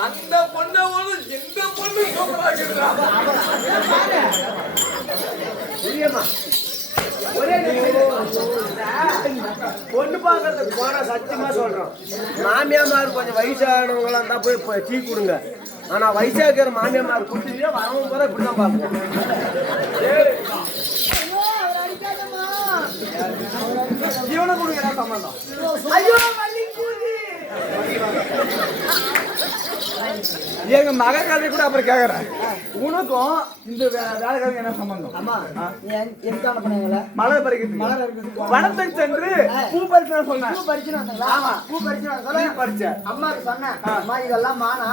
அந்த பொண்ணை எந்த பொண்ணு பொண்ணு பாக்குறதுக்கு போனா சத்தியமா சொல்றோம், மாமியாமார் கொஞ்சம் வயசானவங்களா இருந்தா போய் டீ கொடுங்க. ஆனா வயசாக்கிற மாமியாமார் கொடுத்தீங்க வரவும் போற இப்படிதான் பாக்குவோம். இவனை கொடுங்க சம்பந்தம். ஐயோ மல்லிக்கூதி எங்க மக கதை கூட அப்புறம் கேக்குறேன். உனக்கும் இந்த வேலைக்காரங்க என்ன சம்பந்தம்? அம்மா எங்க அனுப்புனாங்களா? மலர் பறிக்கிறது. மலர் இருக்குது. வனத்துக்கு சென்று பூ பறிச்சு சொன்னேன். பூ பறிச்சுன்னு வந்தாங்களா? ஆமா. பூ பறிச்சுன்னு நீ வந்தாங்களா? பறிச்ச. அம்மாக்கு சொன்னேன், அம்மா இதெல்லாம் மானா.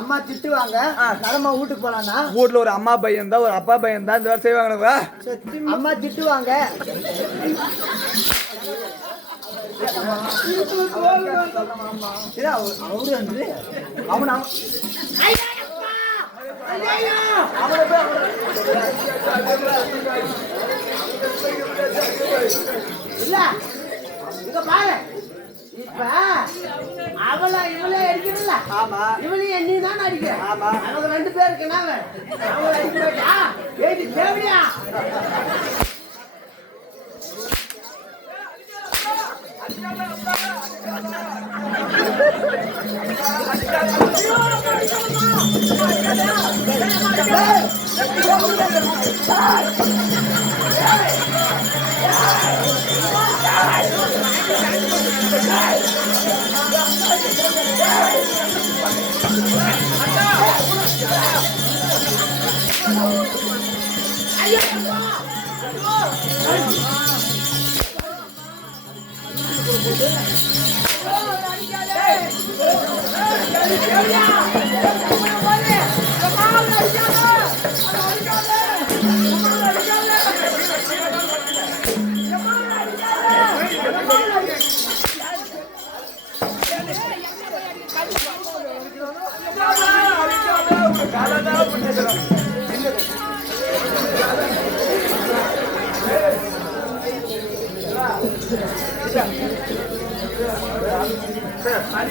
அம்மா திட்டுவாங்க, நடமா வீட்டுக்கு போலான்னா. வீட்டுல ஒரு அம்மா பையன் தான், ஒரு அப்பா பையன் தான் இந்த வேலை செய்வாங்க. அம்மா திட்டுவாங்க. அவரு வந்து அவன் இல்ல இங்க பாரு, இப்ப அவளை இவளே அடிக்கிறல்ல. ஆமா. இவளையும் என்னையும் தான் அடிக்க. ஆமா. அவங்க 2 பேருக்கு என்ன அவளை அடிக்கிறா? ஏடி தேவடியா?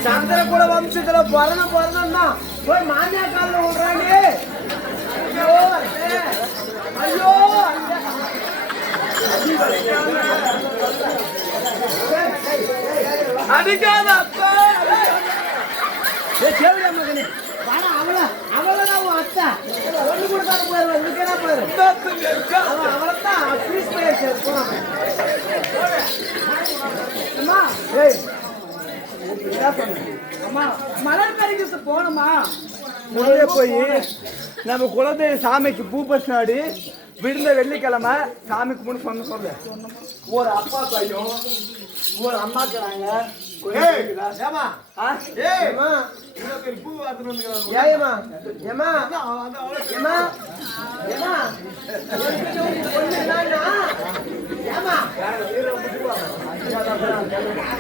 சந்திரகுல வம்சத்துல பிறந்தா போய் மாமியா காலில் விடுறானே. ஐயோ அடிக்காத அப்பா. அவளதான் உன் அத்தா. ஒண்ணு கொடுத்தாரு போயிருவா. இதுக்கு என்ன போயிரு? அவளைத்தான் ஃபீஸ் போயிருச்சு. அம்மா அம்மா மலர் பறிக்கிறது போனோமா? முதல்ல போய் நம்ம குலதெய்வ சாமிக்கு பூ பறிச்சாடி விடுந்த வெள்ளிக்கிழமை சாமி கும்பிட்டு சொல்லு. ஒரு அப்பா பையன் ஒரு அம்மாக்குறாங்க.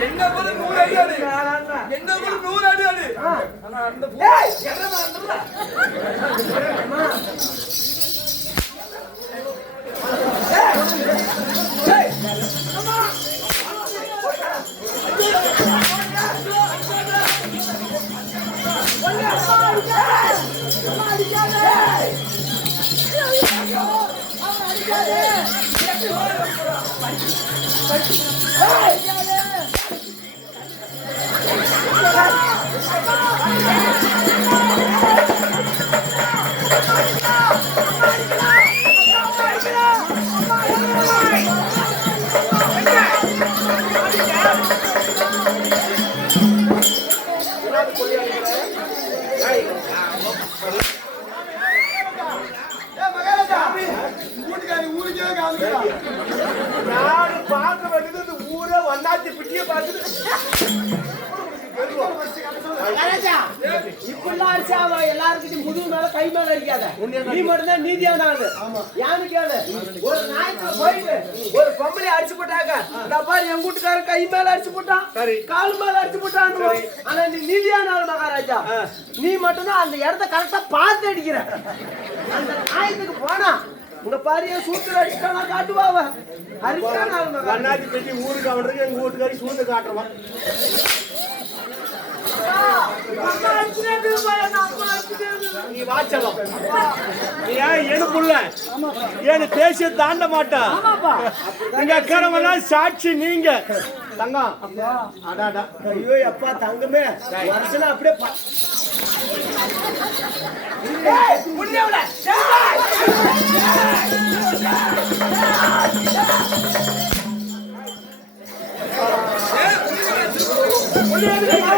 என்ன கூட 100 அடி அடி, என்ன கூட 100 அடி அடி. அந்த நாடு பார்க்க வேண்டியது ஊரே வந்தாச்சு பிட்டிய பார்த்துட்டு இப்படிலாம் அடிச்சா எல்லாருக்கிட்டையும் முதுகு மேல கை மேல அடிக்காத. நீ மட்டும்தான் நீதியா இருந்தாங்க. யானு கேளு, ஒரு நாய்க்கு போயிட்டு ஒரு பொம்பளை அடிச்சு போட்டாங்க. பாரு என் வீட்டுக்காரன் கை மேல அடிச்சு போட்டான், கால் மேல அடிச்சு போட்டான். ஆனா நீ நீதியான ஆள் மகாராஜா. நீ மட்டும்தான் அந்த இடத்த கரெக்டா பார்த்து அடிக்கிற. அந்த நாயத்துக்கு போனா உங்க பாரிய சூத்து அடிச்சுட்டானா காட்டுவாவ. அரிசான ஆள் மகாராஜா பெட்டி ஊருக்கு அவனுக்கு எங்க வீட்டுக்காரி சூத்து காட்டுவான். நீ வாச்சலம் நீ எனக்குள்ள ஏன்னு பேசிய தாண்ட மாட்டான். எங்க அக்கறவெல்லாம் சாட்சி நீங்க தங்கம். அடாடா ஐயோ அப்பா தங்கமே வருஷம் அப்படியே முடியாது.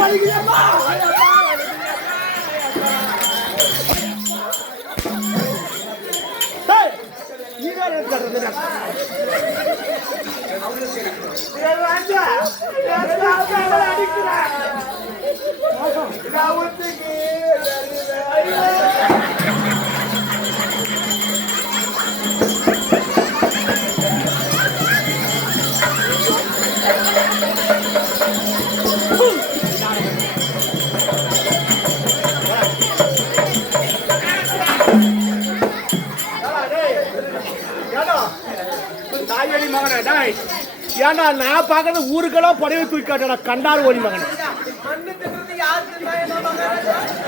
வலிக்குதேம்மா. டேய், நீ வேற எதுக்கு கட்டுறது? ராஜா அடிக்கிறேன். ஏன்னா நான் பார்க்கறது ஊருக்கெல்லாம் புடவை தூக்கி காட்டா கண்டாரு ஓடி மகன்.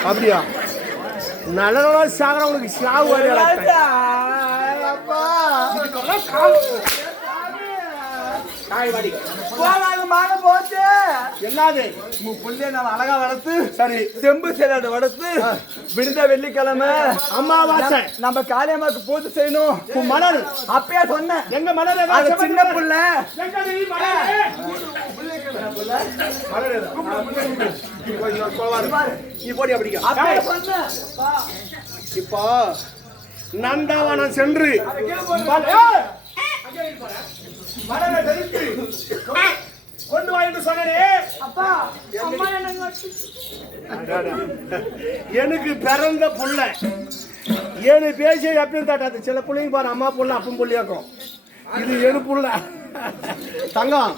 அப்படியா? நல்ல சாகரவனுக்கு சாவு போச்சு. என்னது புள்ளைய நான் அழகா வளர்த்து சரி செம்பு சேராட வளர்த்து விடுந்த வெள்ளிக்கிழமை அம்மாவாசை நம்ம காளியம்மாக்கு பூஜை செய்யணும். மலர் அப்பயே சொன்னேன். எங்க மலர்? அது சின்ன புள்ள. அப்பயே சொன்னேன். இப்போ நந்தவனம் சென்று கொண்டு வா என்று சொன்னே. அப்பா அம்மா என்னங்க எனக்கு பிறந்த புள்ள ஏழு பேசி எப்பயும் தட்டாது. சில பிள்ளைங்க பாரு அம்மா புள்ள அப்பன் புள்ளியாக்கும். இது எடு புள்ள தங்கம்.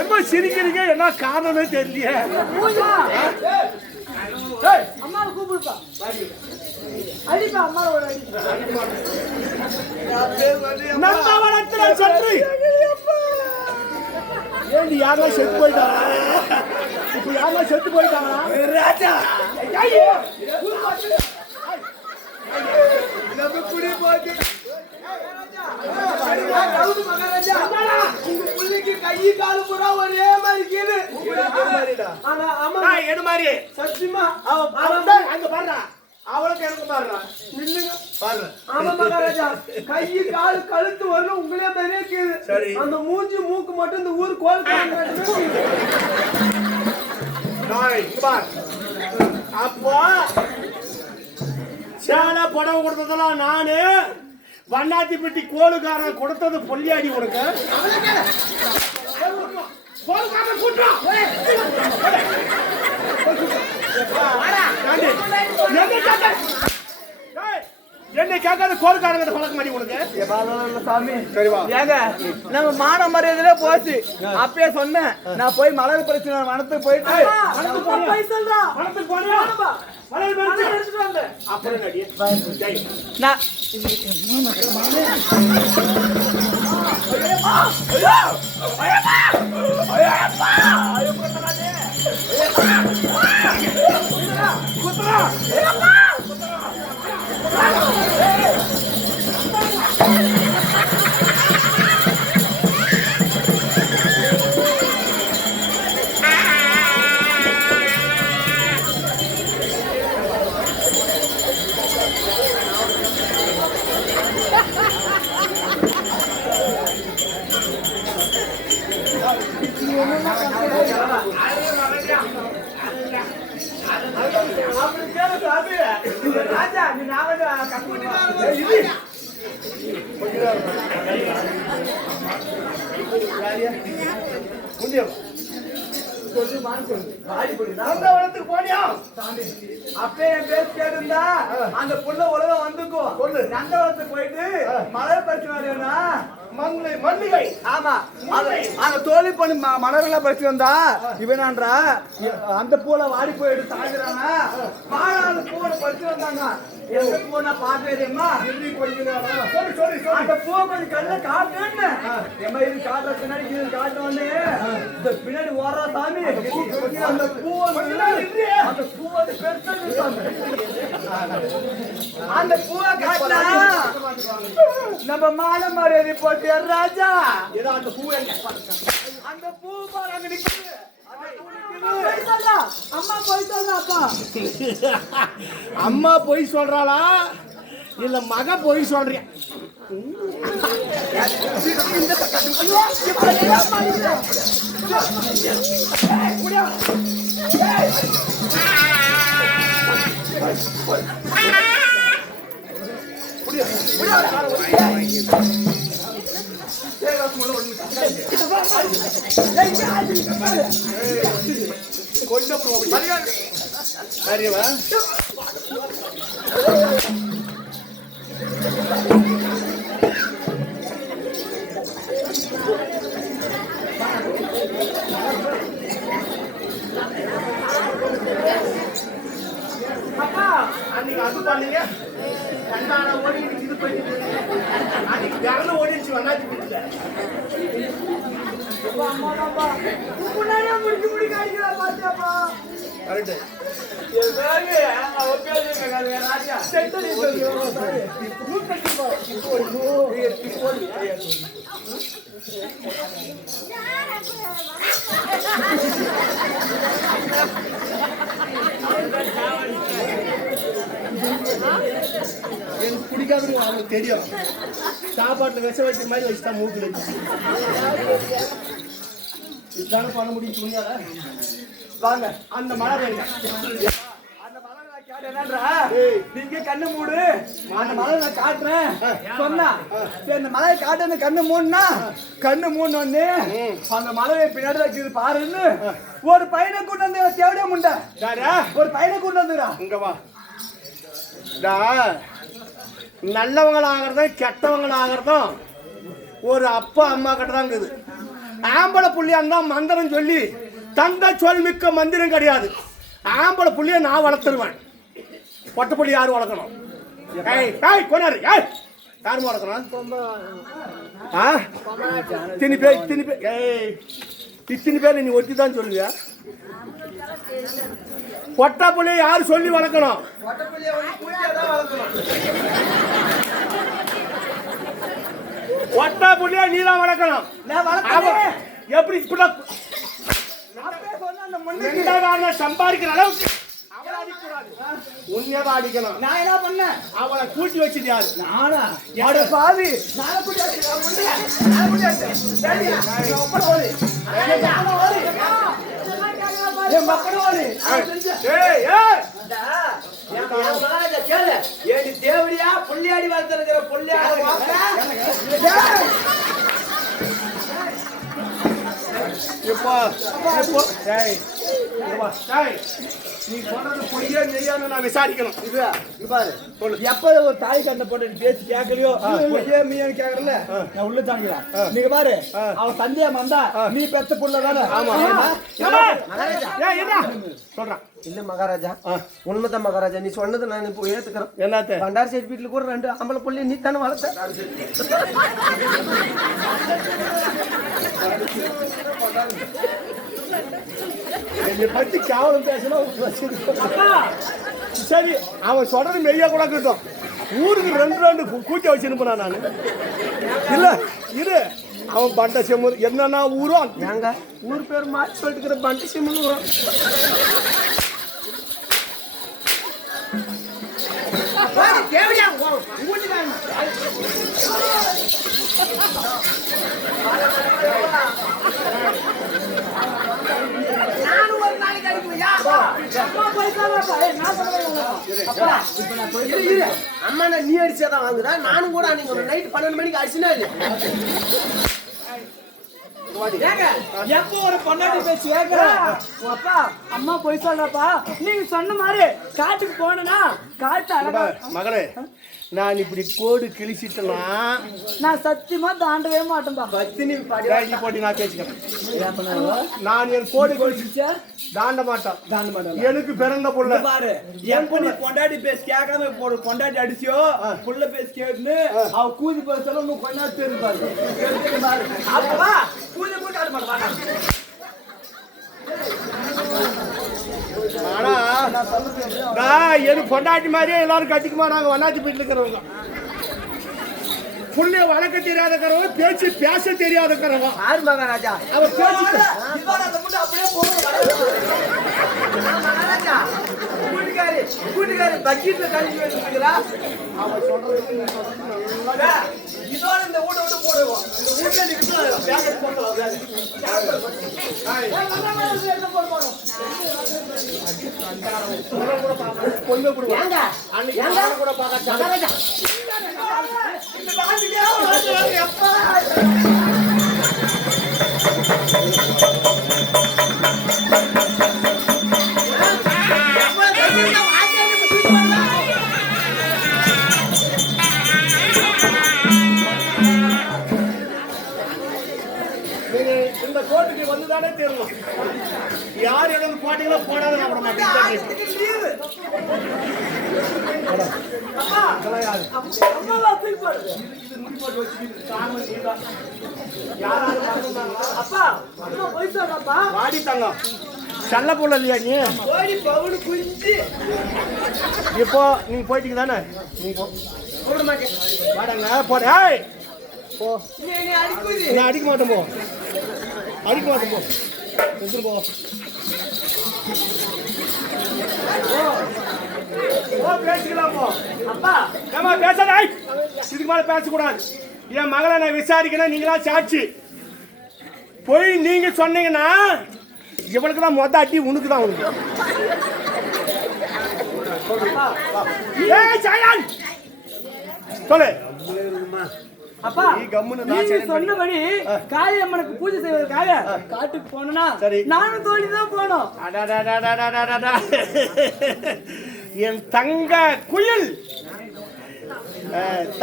என்ன சிரிக்கிறீங்க? என்ன காரணமே தெரியல. அம்மா கூப்பிடுப்பா. அடிப்பா அம்மாவோட நந்தவனத்தில் சென்று ஏண்டி யாரோ செத்து போயிட்டாங்க? இப்ப யாரோ செத்து போயிட்டாங்க. ராஜா கை காலு புறா ஒரே மாதிரி சத்தியமா அங்க பாடுறா அவளுக்கு எனக்கு பாடுறா பாரு. ஆமா மகாராஜா கை காலு கழுத்து வரணும் உங்களே மாதிரியே இருக்குது. அந்த மூஞ்சி மூக்கு மட்டும் இந்த ஊர் கோல் அப்போ சேலை புடவை கொடுத்ததெல்லாம் நானு. வண்ணாத்திப்பட்டி கோளுக்காரன் கொடுத்தது பொல்லியாடி உனக்கு. என்ன கேட்காத கோளுக்காரங்க பழக்க மாட்டேன் உனக்கு. சாமி ஏங்க நம்ம மான மரியாதையில போச்சு. அப்பயே சொன்னேன் நான் போய் மலர் பிரச்சனை வனத்துக்கு போயிட்டு பணத்துக்கு போனியா? அப்புறம் நான் ராஜா நீ நான் அப்பே என் பேச கேட்டிருந்தா அந்த புள்ள உலகம் வந்துக்கும். நந்தவனத்துக்கு போயிட்டு மலர் பிரச்சனை மல்லிகை ஆமா அந்த தோழி பண்ணி மலர்லாம் பறிச்சு வந்தா இவனான்றா அந்த பூல வாடி போயிட்டு சாகுறானா மாறாத பூவை பறிச்சு வந்தாங்க. எந்த பூ நான் பாக்குறேம்மா அந்த பூவை கொஞ்சம் கல்ல காட்டுன்னு எம்மா இது காட்டுற பின்னாடி இது காட்டுவோன்னு இந்த பின்னாடி ஓடுறா சாமி. அந்த பூவை பெருசா அந்த பூவை காட்டினா நம்ம மான மரியாதை போட்டு ராஜா அந்த பூ அந்த பூ பாருங்க நிக்குது. அம்மா போய் சொல்றா அப்பா. அம்மா போய் சொல்றாளா? இல்ல மக போய் சொல்றேன். கொஞ்சம் அறிவா அப்பா அன்னைக்கு அது பண்ணீங்க கண்டான ஓடி இது பண்ணிட்டு அன்னைக்கு வேலை ஓடிச்சு வண்ணாச்சு போயிட்டு முன்னாடியே முடிக்க அடிக்கிறா பாத்தியாப்பா கரெக்ட் ராஜா எனக்கு பிடிக்காதுன்னு அவங்களுக்கு தெரியும். சாப்பாட்டில் விஷம் வச்ச மாதிரி வச்சுட்டா மூக்கில் இதுதானே பண்ண முடியும் துணியால. வாங்க அந்த மழை வேங்க நீங்க கண்ணு மூடு அந்த மலை நான் காட்டுறேன் சொன்னா சரி இந்த மலையை காட்டுன்னு கண்ணு மூடுனா கண்ணு மூடனே அந்த மலையை பின்னாடி வைக்கிறது பாருன்னு ஒரு பையனை கூட்டு வந்து தேவையா முண்டா ஒரு பையனை கூட்டு வந்துடுறான். இங்க வா. நல்லவங்களாகிறதும் கெட்டவங்களாகிறதும் ஒரு அப்பா அம்மா கிட்ட தான் இருக்குது. ஆம்பளை புள்ளியா இருந்தா மந்திரம் சொல்லி தந்த சொல் மிக்க மந்திரம் கிடையாது. ஆம்பளை புள்ளிய நான் வளர்த்துருவேன். பொட்டை புள்ளி யாரும் வளர்க்கணும்? கொண்டாரு யாரும் வளர்க்கணும்? இத்தனை பேர் நீ ஒட்டி தான் சொல்லுவியா? பொட்டை புள்ளிய யாரு சொல்லி வளர்க்கணும்? பொட்டை புள்ளிய நீ தான் வளர்க்கணும். எப்படி இப்படி சம்பாதிக்கிற அளவுக்கு உன்னையதான் அடிக்கணும். நான் என்ன பண்ணேன்? அவளை கூட்டி வச்சிருக்காரு. நானா யாரு பாவி நானே கூட்டி தேவடியா புள்ளியாடி வளர்த்திருக்கிற புள்ளியாடி நீ சொல்றது பொய்யா நெய்யான்னு நான் விசாரிக்கணும். எப்ப ஒரு தாய் கண்ணை போட்டு பேசி கேட்கலையோ பொய்யா மீன்னு கேக்குறல நான் உள்ள தாங்கிலாம். நீங்க பாரு அவன் சந்தியா வந்தா நீ பெத்த புள்ள தானே. சொல்றான் இல்ல மகாராஜா, உண்மைதான் மகாராஜா, நீ சொன்னது நான் இப்போ ஏத்துக்கிறேன். என்னத்த பண்டார் சைடு வீட்டுல கூட 2 ஆம்பளை புள்ளி நீ தானே வளர்த்த. என்னை பத்தி கேவலம் பேசணும். சரி அவன் சொல்றது மெய்யா கூட இருக்கட்டும். ஊருக்கு 2 கூட்டி வச்சிருப்பேன் நான். இல்ல இரு அவன் பண்ட செம்மூர் என்னன்னா ஊரும் நாங்க ஊர் பேர் மாற்றி சொல்லிட்டு பண்ட செம்மூர் ஊரும். அம்மா நீ அடிச்சாதான் வாங்குதா? நானும் கூட நீங்க நைட் 12 மணிக்கு அடிச்சுனா எப்போ ஒரு பொண்டாட்டி பேச்சு கேக்குற அப்பா அம்மா போய் சொல்றப்பா நீங்க சொன்ன மாதிரி காட்டுக்கு போனா காட்டு அழகா. மகளே நான் இப்படி கோடு கிழிச்சிட்டேன்னா நான் சத்தியமா தாண்டவே மாட்டேன்பா. பத்தினி போட்டி நான் பேசிக்கிறேன். நான் என் கோடு கிழிச்சிச்சா தாண்ட மாட்டேன். எனக்கு பிறந்த புள்ள பாரு என் பொண்ணு பொண்டாட்டி பேசி கேட்காம ஒரு பொண்டாட்டி அடிச்சியோ புள்ள பேசி கேட்டுன்னு அவ கூதி பேச சொல்ல இன்னும் கொஞ்ச நாள் பேரு பாரு அப்பா கூதி போட்டு ஆட மாட்டாங்க. ஆனா எனக்கு பொண்டாட்டி மாதிரியே எல்லாரும் கட்டிக்குமா? நாங்க வண்ணாச்சி போயிட்டு இருக்கிறவங்க புள்ளைய வளர்க்க தெரியாதக்கிறவங்க பேச்சு பேச தெரியாதக்கிறவங்க. ஆறு மகாராஜா அவர் பேச்சு அப்படியே போகும். வீட்டுக்காரர் பக்கெட்ல கழிச்சு வச்சிருக்கிறா. அவன் சொல்றது நல்லதா. இதோட இந்த வீட்டை விட்டு போடுவோம். இந்த வீட்டுல நிற்கும் பேக்கெட் போட்டலாம். கொண்டு கொடுவாங்க. அன்னைக்கு கூட பார்க்க இந்த கோட்டுக்கு வந்துதானே தெரியணும். யார் எதாவது போட்டீங்களோ போடாத நான் வாடி தங்கம் சல்ல போல இல்லையா நீ குஞ்சு இப்போ நீங்க போயிட்டீங்க தானே நீங்க வாடங்க போட போ நான் அடிக்க மாட்டேன் போ அடிக்க மாட்டேன் போ எடுத்துட்டு போ பேசிக்கலாம் போ அப்பா ஏமா பேசாத இதுக்கு மேல பேசக்கூடாது என் மகளை நான் விசாரிக்கணும் நீங்களா சாட்சி போய் நீங்க சொன்னீங்கன்னா இவனுக்கு தான் மொத்த அடி உனக்கு தான் உனக்கு சொல்லு அப்பா நீங்க சொன்னபடி காளியம்மனுக்கு பூஜை செய்வதற்காக காட்டுக்கு போனா நானும் தோழி தான் போனோம். என் தங்க குயில்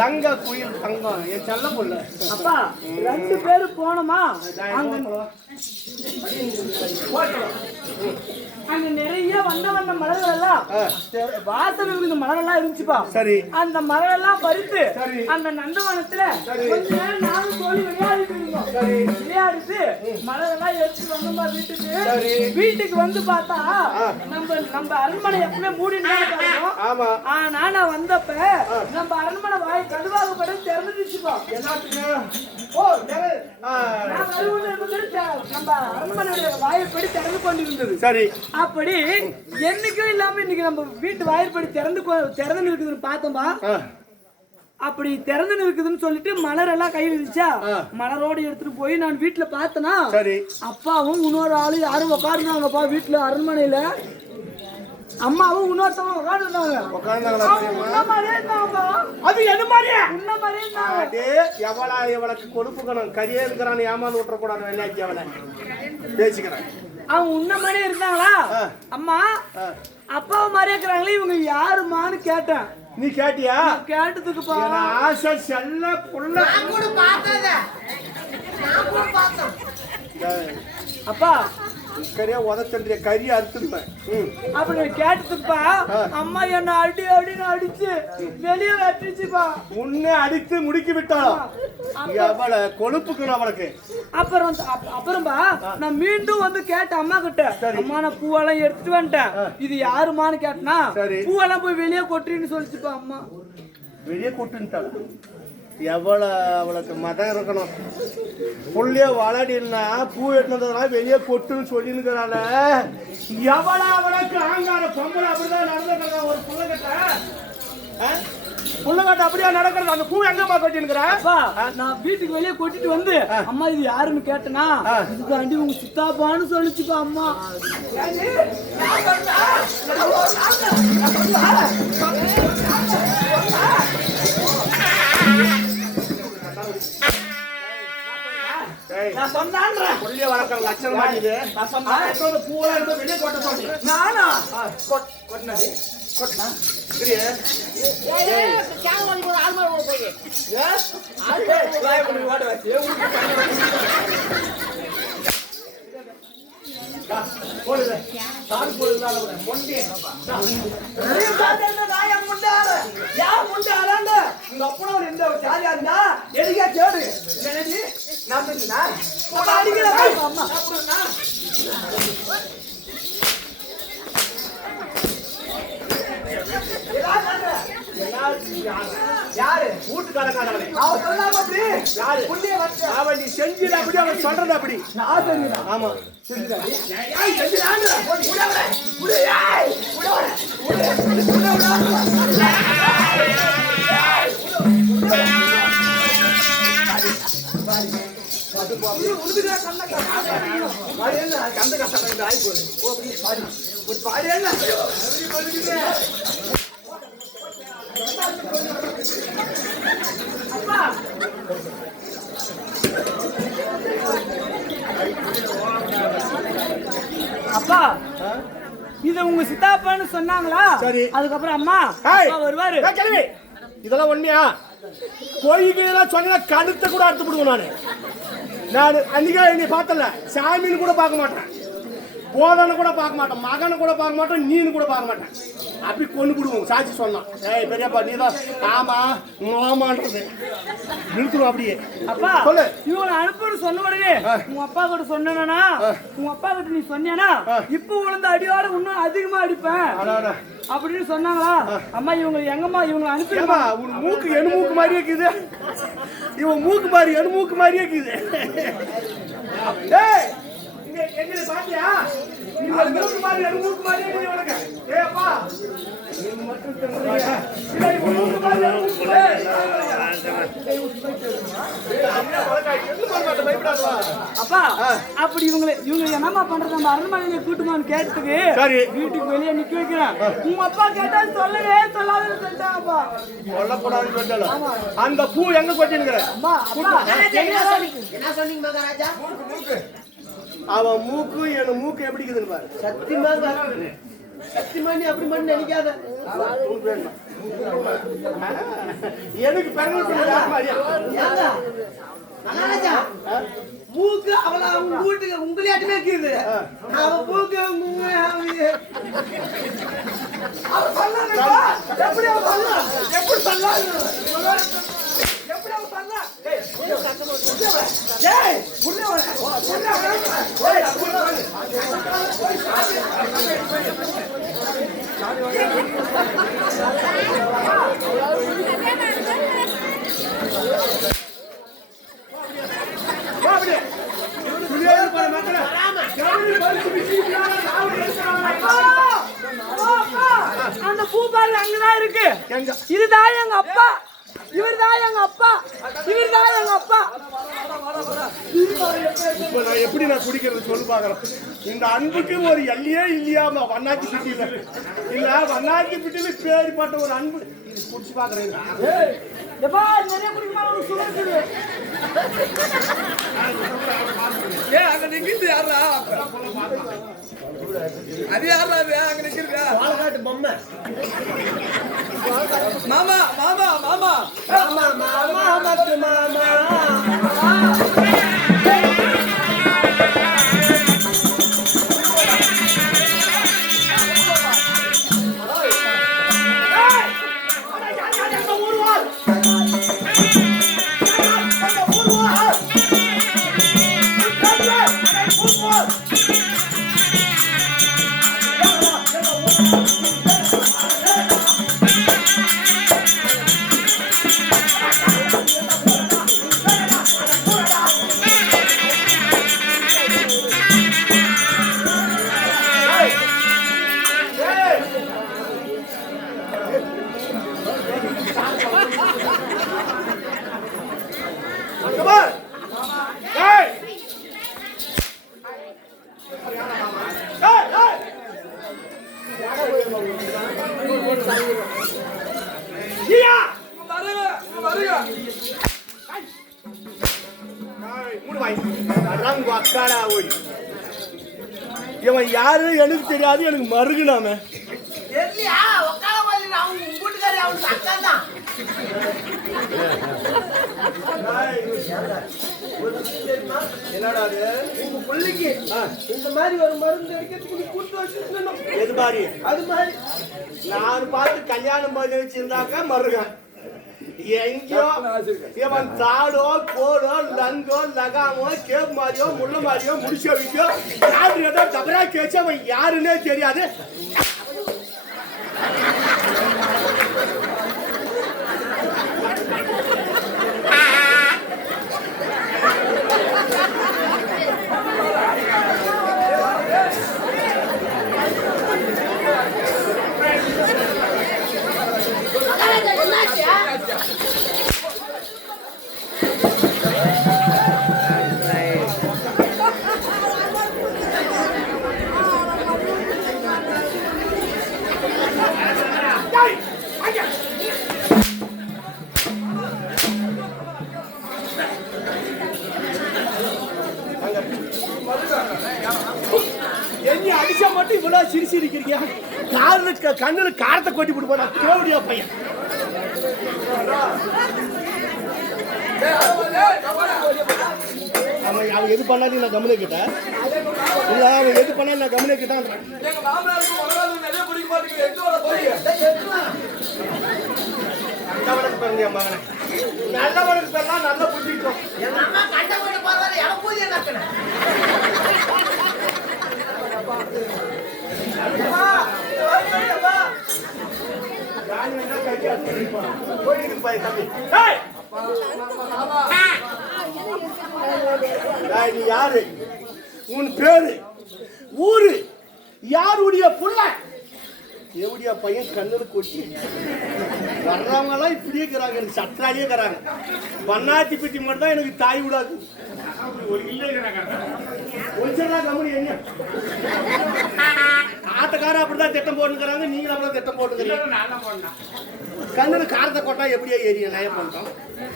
தங்க குயில் தங்கம் என் செல்ல புள்ள. அப்பா 2 பேரும் போனோமா அங்க நிறைய வண்ண வண்ண மலர்கள் எல்லாம் வாசல் இருந்த மலர் எல்லாம் இருந்துச்சுப்பா. சரி அந்த மலர் எல்லாம் பறித்து அந்த நந்தவனத்துல கொஞ்ச நேரம் நானும் தோழி விளையாடிட்டு இருந்தோம். விளையாடிட்டு மலர் எல்லாம் எடுத்துட்டு வந்தோம்பா வீட்டுக்கு வந்து பார்த்தா நம்ம அரண்மனை எப்பவுமே மூடிட்டு இருக்கும். ஆனா நான் வந்தப்ப நம்ம அரண்மனை வாய் கடுவாக பட திறந்துச்சுப்பா. நம்ம அரண்மனையுடைய வாயிற்படி திறந்து கொண்டிருந்தது. சரி அப்படி என்னைக்கும் இல்லாம இன்னைக்கு நம்ம வீட்டு வாயிற்படி திறந்து இருக்குதுன்னு பார்த்தோம்பா. அப்படி திறந்து இருக்குதுன்னு சொல்லிட்டு மலர் எல்லாம் கையில் இருந்துச்சா மலரோடு எடுத்துட்டு போய் நான் வீட்டுல பார்த்தனா அப்பாவும் இன்னொரு ஆளு யாரும் உட்கார்ந்தாங்கப்பா வீட்டுல அரண்மனையில. அம்மாவும் இன்னொருத்தவங்க அது எது மாதிரியா எவளுக்கு கொடுப்புக்கணும் கரியே இருக்கிறான்னு ஏமாந்து விட்டுற கூடாது வெள்ளாச்சி அவளை பேசிக்கிறேன். அவங்க உன்ன மாதிரியே இருந்தாங்களா அம்மா அப்பாவை மாதிரியே இருக்கிறாங்களே இவங்க யாருமான்னு கேட்டேன். நீ கேட்டியா? கேட்டதுக்கு ஆசை செல்ல புள்ள அப்பா கரியா உதச்சண்டிய கறி அறுத்துருப்பேன். அப்படி கேட்டதுப்பா அம்மா என்ன அடி அப்படின்னு அடிச்சு வெளியே வெட்டுச்சுப்பா. உன்னை அடித்து முடுக்கி விட்டாலும் அவளை கொழுப்புக்கணும் அவளுக்கு. அப்புறம்பா நான் மீண்டும் வந்து கேட்டேன் அம்மா கிட்ட. அம்மா நான் பூவெல்லாம் எடுத்துட்டு வந்துட்டேன் இது யாருமான்னு கேட்டனா பூவெல்லாம் போய் வெளியே கொட்டுன்னு சொல்லிச்சுப்பா. அம்மா வெளியே கொட்டுன்ட்டாங்க. எவ்வளோ அவளுக்கு மதம் இருக்கணும். புள்ளிய வளடினா பூ எட்டுனதுனால வெளியே கொட்டுன்னு சொல்லினுக்கிறாள். எவ்வளோ அவளுக்கு ஆங்கார பொம்பளை அப்படிதான் நடந்துக்கிறா. ஒரு புள்ளகட்ட அப்படியே நடக்கிறது. அந்த பூ எங்கம்மா கொட்டினுக்கிறா? நான் வீட்டுக்கு வெளியே கொட்டிட்டு வந்து அம்மா இது யாருன்னு கேட்டனா இதுக்கு அண்டி உங்க சித்தாப்பான்னு சொல்லிச்சுப்பா. அம்மா நான் சொன்னான் புள்ளிய வளர்க்கிற லட்சணம் மாட்டிது. நான் சொன்ன பூவெல்லாம் எடுத்து வெளியே கொட்ட சொன்னேன். நானா கொட்டினது கொட்டினா போடுது சார் போடுதான் மொண்டி உங்க அப்பா எந்த ஜாலியா இருந்தா எதுக்கா கேடு எனக்கு நான் அடிக்கிறேன். அம்மா யாரு வீட்டுக்காரக்காரவனே அவன் சொல்லாம அப்படி யாரு புள்ளிய வச்ச அவன் நீ செஞ்சில அப்படி அவன் சொல்றது அப்படி நான் செஞ்சுதான். ஆமா செஞ்சுதான். ஏய் செஞ்சுதான். புடியா புடியா புடியா அப்பா இது உங்க சித்தாப்பான்னு சொன்னாங்களா? சரி. அதுக்கப்புறம் அம்மா ஏய், அப்பா வருவாரு. ஏய், கிழவி, இதெல்லாம் உண்மையா? பொய்கையெல்லாம் சொன்னா கழுத்தை கூட அறுத்து விடுவேன் நான் அன்னைக்கே என்னை பார்த்தல, சாமின்னு கூட பார்க்க மாட்டேன், போதனை கூட பார்க்க மாட்டேன், மகனை கூட பார்க்க மாட்டேன், நீனு கூட பார்க்க மாட்டேன், அப்படி கொண்டு விடுவோம். சாட்சி சொன்னான், ஏய் பெரியப்பா நீ தான் ஆமா மாமான்றது நிறுத்துவோம் அப்படியே. அப்பா சொல்லு. இவங்களை அனுப்புன்னு சொன்ன உடனே உங்க அப்பா கிட்ட சொன்னா உங்க அப்பா கிட்ட நீ சொன்னியானா இப்ப உழந்த அடியோட இன்னும் அதிகமா அடிப்பேன் அப்படின்னு சொன்னாங்களா? அம்மா இவங்க எங்கம்மா இவங்களை அனுப்பிடுமா? உன் மூக்கு என் மூக்கு மாதிரியே இருக்குது, இவன் மூக்கு மாதிரி என் மூக்கு மாதிரியே இருக்குது. ஏய் எங்களை பாத்தியா? நீ மூக்கு மாதிரி என் மூக்கு மாதிரியே இருக்குது உனக்கு. ஏய் அப்பா நீ மட்டும் தெரிஞ்சுக்க, இல்லை இவன் மூக்கு மாதிரி என் மூக்கு அப்பா அப்படி இவங்க என்னமா பண்றது? நம்ம அரண்மனையில கூட்டுமான்னு கேட்டதுக்கு வீட்டுக்கு வெளியே நிக்க வைக்கிறேன். உங்க அப்பா கேட்டா சொல்லவே சொல்லாதுன்னு சொல்லிட்டாங்கப்பா. சொல்லக்கூடாதுன்னு சொல்லிட்டாலும் அந்த பூ எங்க கொட்டினுங்கிற? அம்மா அப்பா என்ன சொன்னீங்க மகாராஜா? அவன் மூக்கு என் மூக்கு எப்படி இருக்குதுன்னு பாரு. சத்தியமா நீ அப்படி மட்டும் நினைக்காத. எனக்கு ஏங்க, மகாராஜா மூக்கு அவள அவங்க வீட்டுக்கு உங்களையாட்டுமே இருக்குது. அவ மூக்கு எப்படி அவ சொல்லா? எப்படி சொல்லா? எப்படி அவ சொல்லா? ஏய் புள்ள வர அந்த பூ பாரு அங்கதான் இருக்கு. இதுதான் எங்க அப்பா, இவர்தான் எங்க அப்பா, இவர்தான் எங்க அப்பா. இப்ப நான் எப்படி நான் குடிக்கிறது சொல்லு பாக்குறேன். இந்த அன்புக்கு ஒரு எல்லையே இல்லையா? வண்ணாச்சி பிட்டியில இல்ல, வண்ணாச்சி பிட்டியில பேருப்பட்ட ஒரு அன்பு இது குடிச்சு பாக்குறேன். எப்பா நிறைய குடிக்குமா? சுகர் இருக்குது. அங்க நிக்கிறது யாரா? அது யாரா? அங்க நிக்கிறது பாலக்காட்டு பொம்மை. மாமா மாமா மாமா மாமா மாமா மத்து மாமா. இவன் யாரு எனக்கு தெரியாது, எனக்கு மருகுனாம என்னடா உங்க பிள்ளைக்கு இந்த மாதிரி ஒரு மருந்து அடிக்கிறதுக்கு கூட்டு வச்சிருக்கணும். எது மாதிரி? அது மாதிரி நான் பார்த்து கல்யாணம் பண்ணி வச்சிருந்தாக்கா மருகன். எங்கயோ இவன் தாடோ கோடோ லங்கோ லகாமோ கேப் மாதிரியோ முள்ள மாதிரியோ முடிச்ச வைக்கோ யாரு ஏதோ தவறா கேச்சு அவன் யாருன்னே தெரியாது. என்ன அடிச்சா மட்டும் இவ்வளவு சிரிச்சிருக்கிறீங்க கண்ணுல காரத்தை கொட்டி போட்டு போனா தேவடியா பையன் அவன் எது பண்ணாலும் நான் கவனிக்க கேட்டேன் இல்ல அவன் எது பண்ணாலும் நான் கவனிக்க கேட்டான் நல்லவனுக்கு பிறந்த என் மகனை நல்லவனுக்கு பிறந்தா நல்லா புரிஞ்சுக்கிட்டோம் நீ யாரு உன் பேரு ஊரு யாருடைய புள்ள எவடியா பையன் கண்ணுல கொட்டி வர்றவங்க எல்லாம் இப்படியே இருக்கிறாங்க எனக்கு சட்டாடியே இருக்கிறாங்க பண்ணாத்தி பெட்டி மட்டும் தான் எனக்கு தாய் விடாது கம்பெனி என்ன ஆட்டக்காரன் அப்படிதான் திட்டம் போட்டுக்கிறாங்க நீங்களும் அப்படிதான் திட்டம் போட்டுக்கிறீங்க கண்ணுல காரத்தை கொட்டா எப்படியா ஏரிய நயம் பண்ணிட்டோம்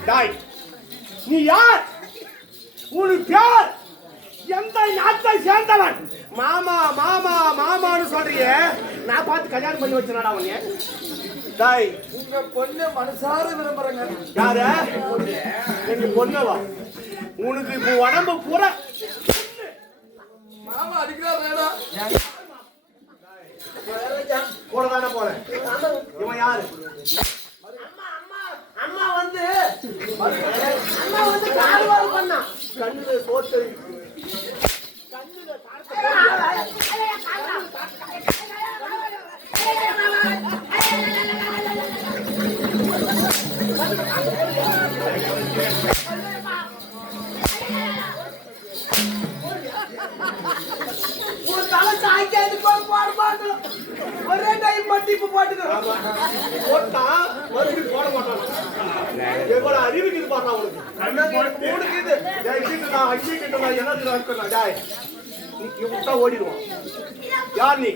டாய் நீ யார் உனக்கு பேர் எந்த நாட்டை சேர்ந்தவன் மாமா மாமா மாமான்னு சொல்றீங்க நான் பார்த்து கல்யாணம் பண்ணி வச்சேனடா உன்னை டாய் உங்க பொண்ணு மனசார விரும்புறேங்க யாரு எங்க பொண்ணவா உனக்கு இப்போ உடம்பு பூரா மாமா அடிக்கிறாரா கூட தானே போறேன் இவன் யாரு அம்மா வந்து காடுவாள் பண்ணா கண்ணுல சோத்து ஒரே டைம் மட்டிப்பு போட்டுக்கிறோம் போட்டான் மறுபடியும் போட மாட்டான் எவ்வளவு அறிவுக்கு இது பாடுறான் உனக்கு ஓடுக்குது என்ன விட்டா ஓடிடுவான் யார் நீ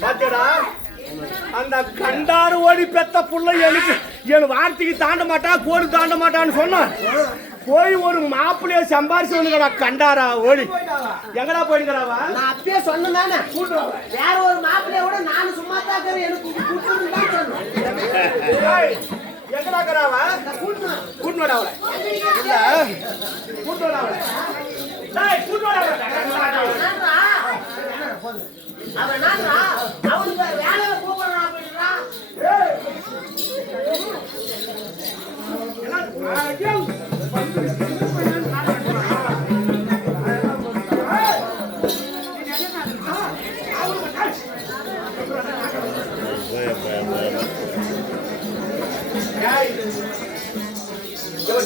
பாத்தடா அந்த கண்டாறு ஓடி பெத்த புள்ள எனக்கு என் வார்த்தைக்கு தாண்ட மாட்டா கோடு தாண்ட மாட்டான்னு சொன்னான் போய் ஒரு மாப்பிள்ளைய சம்பாரிச்சு வந்துடா கண்டாரா ஓடி எங்கடா போயிருக்கிறாவா நான் அப்பயே சொன்னேன் வேற ஒரு மாப்பிள்ளைய விட நான் சும்மா தான் இருக்கிறேன் எனக்கு எங்கடா இருக்கிறாவா கூட்டுனோட அவளை இல்ல கூட்டுனோட அவளை அவனுக்கு வேலையை கூப்பிடுறான் அப்படின்றா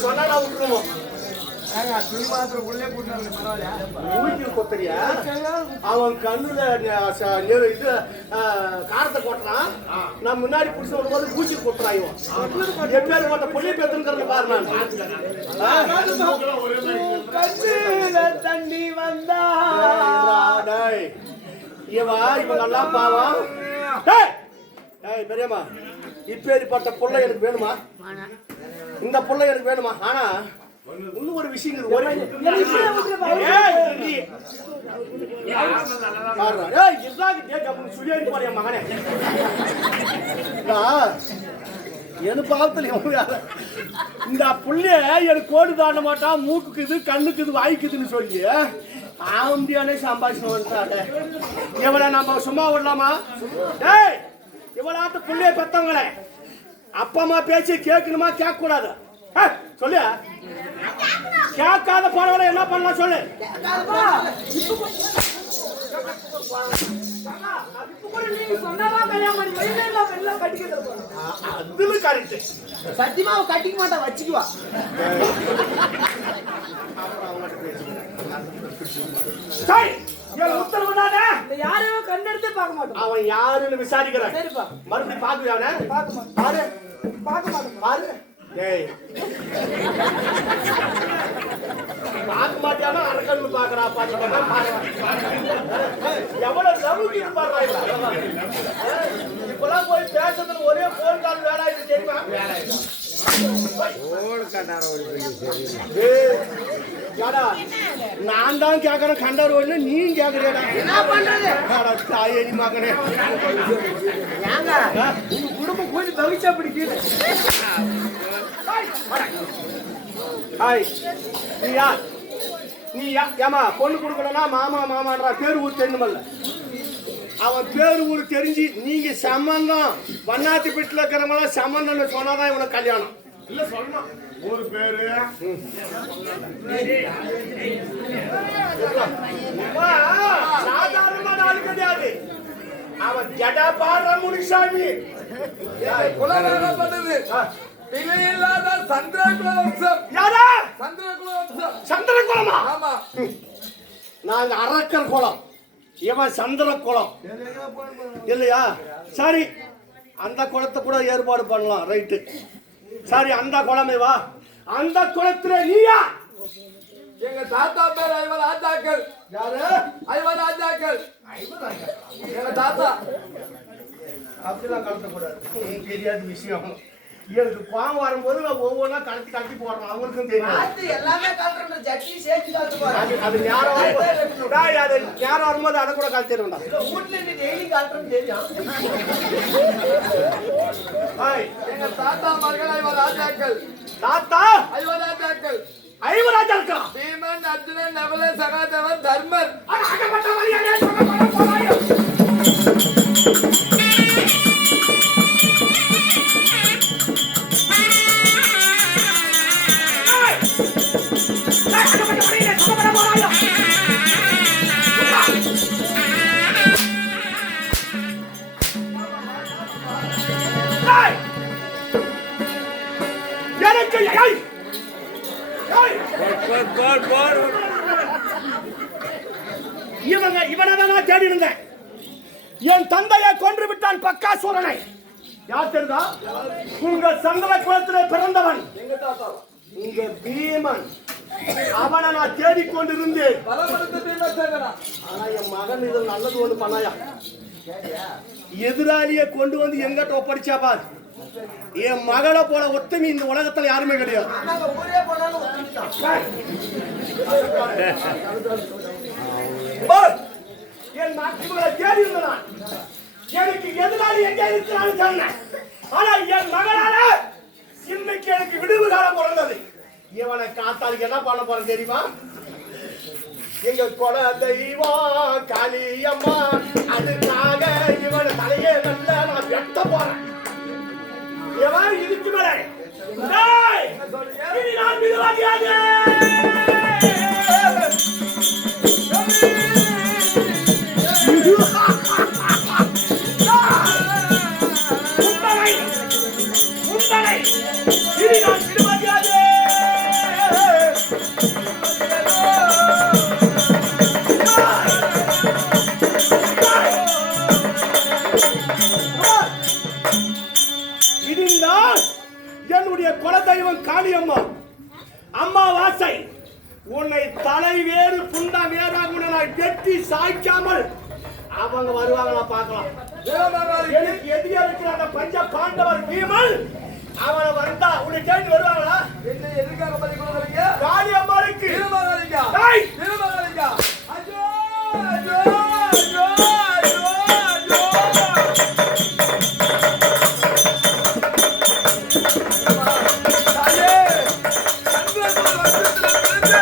சொன்னா விட்டுருவோம் துணி மாத்திரம் உள்ளே கூட்டினாரு பரவாயில்ல கொத்தரியா அவன் கண்ணுல இது காரத்தை கொட்டுறான் நான் முன்னாடி புடிச்சு வரும்போது பூச்சி கொட்டுறான் இவன் எப்பேரு கொட்ட பொண்ணு பேத்துன்னு பாரு நான் தண்ணி வந்தா இவன் நல்லா பாவம் பெரியம்மா இப்பேரிப்பட்ட புள்ள எனக்கு வேணுமா இந்த புள்ள எனக்கு வேணுமா ஆனா இன்னும் ஒரு விஷயம் மகனே என் பாவத்தில் இந்த புள்ளைய எனக்கு கோடு தாண்ட மாட்டான் மூக்குக்குது கண்ணுக்குது வாய்க்குதுன்னு சொல்லி ஆம்பியானே சம்பாதிச்சு வந்துட்டாங்க இவளை நம்ம சும்மா விடலாமா டேய் இவளாட்ட புள்ளைய பெத்தவங்களே அப்பா அம்மா பேச்சு கேட்கணுமா கேட்க கூடாது சொல்லு கேட்காத போனவரை என்ன பண்ணலாம் சொல்லு நீங்க சொன்னாதான் கல்யாணம் பண்ணி வைக்கலாம் எல்லாம் கட்டிக்கிறது போறோம். அதுல கரெக்ட். சத்தியமா அவ கட்டிக்க மாட்டா, வச்சுக்குவா. சரி, என் உத்தரவு தானே. யாரையும் கண்டெடுத்து பார்க்க மாட்டோம். அவன் யாருன்னு விசாரிக்கிறேன். சரிப்பா. மறுபடியும் பாக்குறியானே? பார்க்க மாட்டோம். பாரு, பார்க்க மாட்டோம். பாரு. டேய், பார்க்க மாட்டியானா அரக்கன்னு பாக்குறா. பாத்துக்கா எவ்வளவு லவுக்கு பாடுறா. இப்பெல்லாம் போய் பேசுறதுல ஒரே போன் கால் வேலை ஆயிடுச்சு தெரியுமா? நான் தான் கேக்குறேன் கண்டவர் ஒண்ணு நீ கேக்குறியா? என்ன பண்றது? தாயேரி மகனே, ஏங்க உங்க குடும்பம் கொஞ்சம் தவிச்சா பிடிக்குது. ஹாய், நீ ஏமா பொண்ணு கொடுக்கணும்னா மாமா மாமான்றா பேர் ஊர் தெரியணுமல்ல. அவன் பேர் ஊர் தெரிஞ்சு நீங்க சம்பந்தம் வண்ணாத்தி வீட்டில் இருக்கிறவங்கள சம்பந்தம்னு சொன்னாதான் இவனுக்கு கல்யாணம். இல்ல சொல்லணும் ஒரு பேரு சாதாரணமான ஆளு கிடையாது. அவன் ஜடா பாடுற முனிசாமி குலவேகம் பண்ணது இல்லாத சந்திரகுல வம்சம். யாரா? சந்திரகுல வம்சம். சந்திரகுலமா? ஆமா. நாங்க அரக்கர் குலம், இவன் சந்திர குலம் இல்லையா? சரி, அந்த குளத்தை கூட ஏற்பாடு பண்ணலாம். ரைட்டு, சரி, அந்த குளமே வா. அந்த குளத்துல நீயா? எங்க தாத்தா பேர் ஐவராஜாக்கள். யாரு? ஐவராஜாக்கள். எங்க தாத்தா. அப்படிலாம் கலத்தக்கூடாது, தெரியாத விஷயம். எனக்கு பாவம் வரும்போது நான் ஒவ்வொன்றா கலத்தி கலத்தி போடுறோம். அவங்களுக்கும் தெரியும். எல்லாமே கலந்துற ஜட்டி சேர்த்து கலந்து அது நேரம் வரும்போது அதை கூட கலத்திடுவேன். வீட்டுல இருந்து டெய்லி கலந்துறது தெரியும். எங்க தாத்தா மகள் ஐவராஜாக்கள். தாத்தா ஐவராஜாக்கள். ஐவராஜா இருக்கா? பீமன், அர்ஜுனன், நகுல, சகாதேவன், தர்மர். இவனதான் தேடி இருந்தேன். என் தந்தையை கொன்று விட்டான் பக்காசூரனை. யார் தெரிந்தா? உங்க சந்திர குலத்திலே பிறந்தவன் உங்க பீமன். அவனை நான் தேடிக்கொண்டிருந்தேன். ஆனா என் மகன் இது நல்லது ஒண்ணு பண்ணாயா? எதிராளியை கொண்டு வந்து எங்கிட்ட ஒப்படைச்சா பார். என் மகளை போல ஒத்தமி இந்த உலகத்துல யாருமே கிடையாது. என் மகளை தேடி இருந்தான். எனக்கு எதிராளி எங்க இருக்கிறான்னு சொன்னேன். ஆனா என் மகளால இன்னைக்கு எனக்கு விடுவு காலம் பிறந்தது. இவனை காத்தாளுக்கு என்ன பண்ண போறேன் தெரியுமா? எங்க கொல தெய்வம் காளியம்மா, அதுக்காக இவன் தலையே நல்ல நான் வெட்ட போறேன். எவன் இதுக்கு மேல இனி நான் விடுவாதியாது. உங்களை இனி நான் விடுவாதியாது. என்னுடைய குலதெய்வம் காளியம்மா அம்மாவாசை. உன்னை தலை வேறு புண்டா வேறாக நான் கெட்டி சாய்க்காமல் அவங்க வருவாங்களா பார்க்கலாம். எனக்கு எதிரியா இருக்கிற அந்த பஞ்ச பாண்டவர் பீமன் அவனை வந்தா உன்னை கேட்டு வருவாங்களா? என்ன எதுக்காக பள்ளி கொடுக்குறீங்க? காளியம்மாளுக்கு திருமகளிக்கா? திருமகளிக்கா? ஐயோ ஐயோ ஐயோ ஐயோ ஐயோ. தாயே, சந்திரகுல வம்சத்துல பிறந்த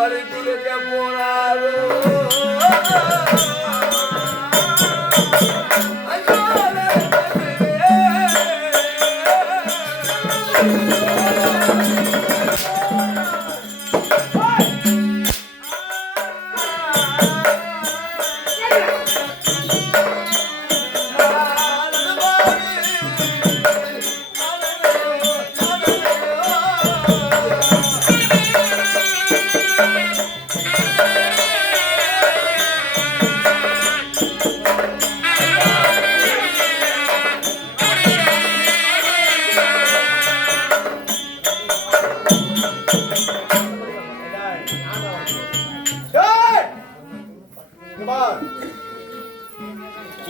பலி கொடுக்க போனாரோ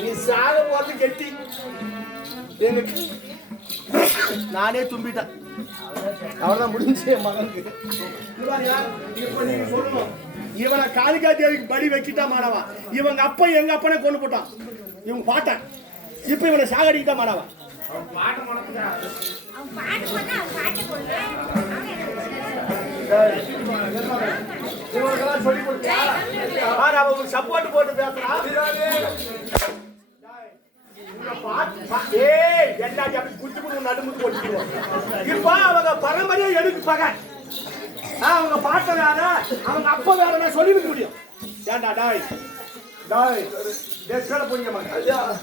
நீ சாக போறது கெட்டி நானே தும்பிட்டேன் அவர்தான் முடிஞ்சு என் மகனுக்கு இப்ப நீங்க சொல்லணும் இவனை காளிகா தேவிக்கு படி வச்சுட்டா மாணவா இவங்க அப்பா எங்க அப்பனே கொண்டு போட்டான் இவங்க பாட்டான் இப்ப இவனை சாகடிக்கிட்டா மாணவா சொல்லி கொடுத்தா அவங்களுக்கு சப்போர்ட் போட்டு பேசுறான் அவங்க பரம்பரையா எடுக்கு பக அவங்க பாட்டனால அவங்க அப்ப வேற சொல்லி வைக்க முடியும் ஏண்டா டாய் டாய் தேசல போங்க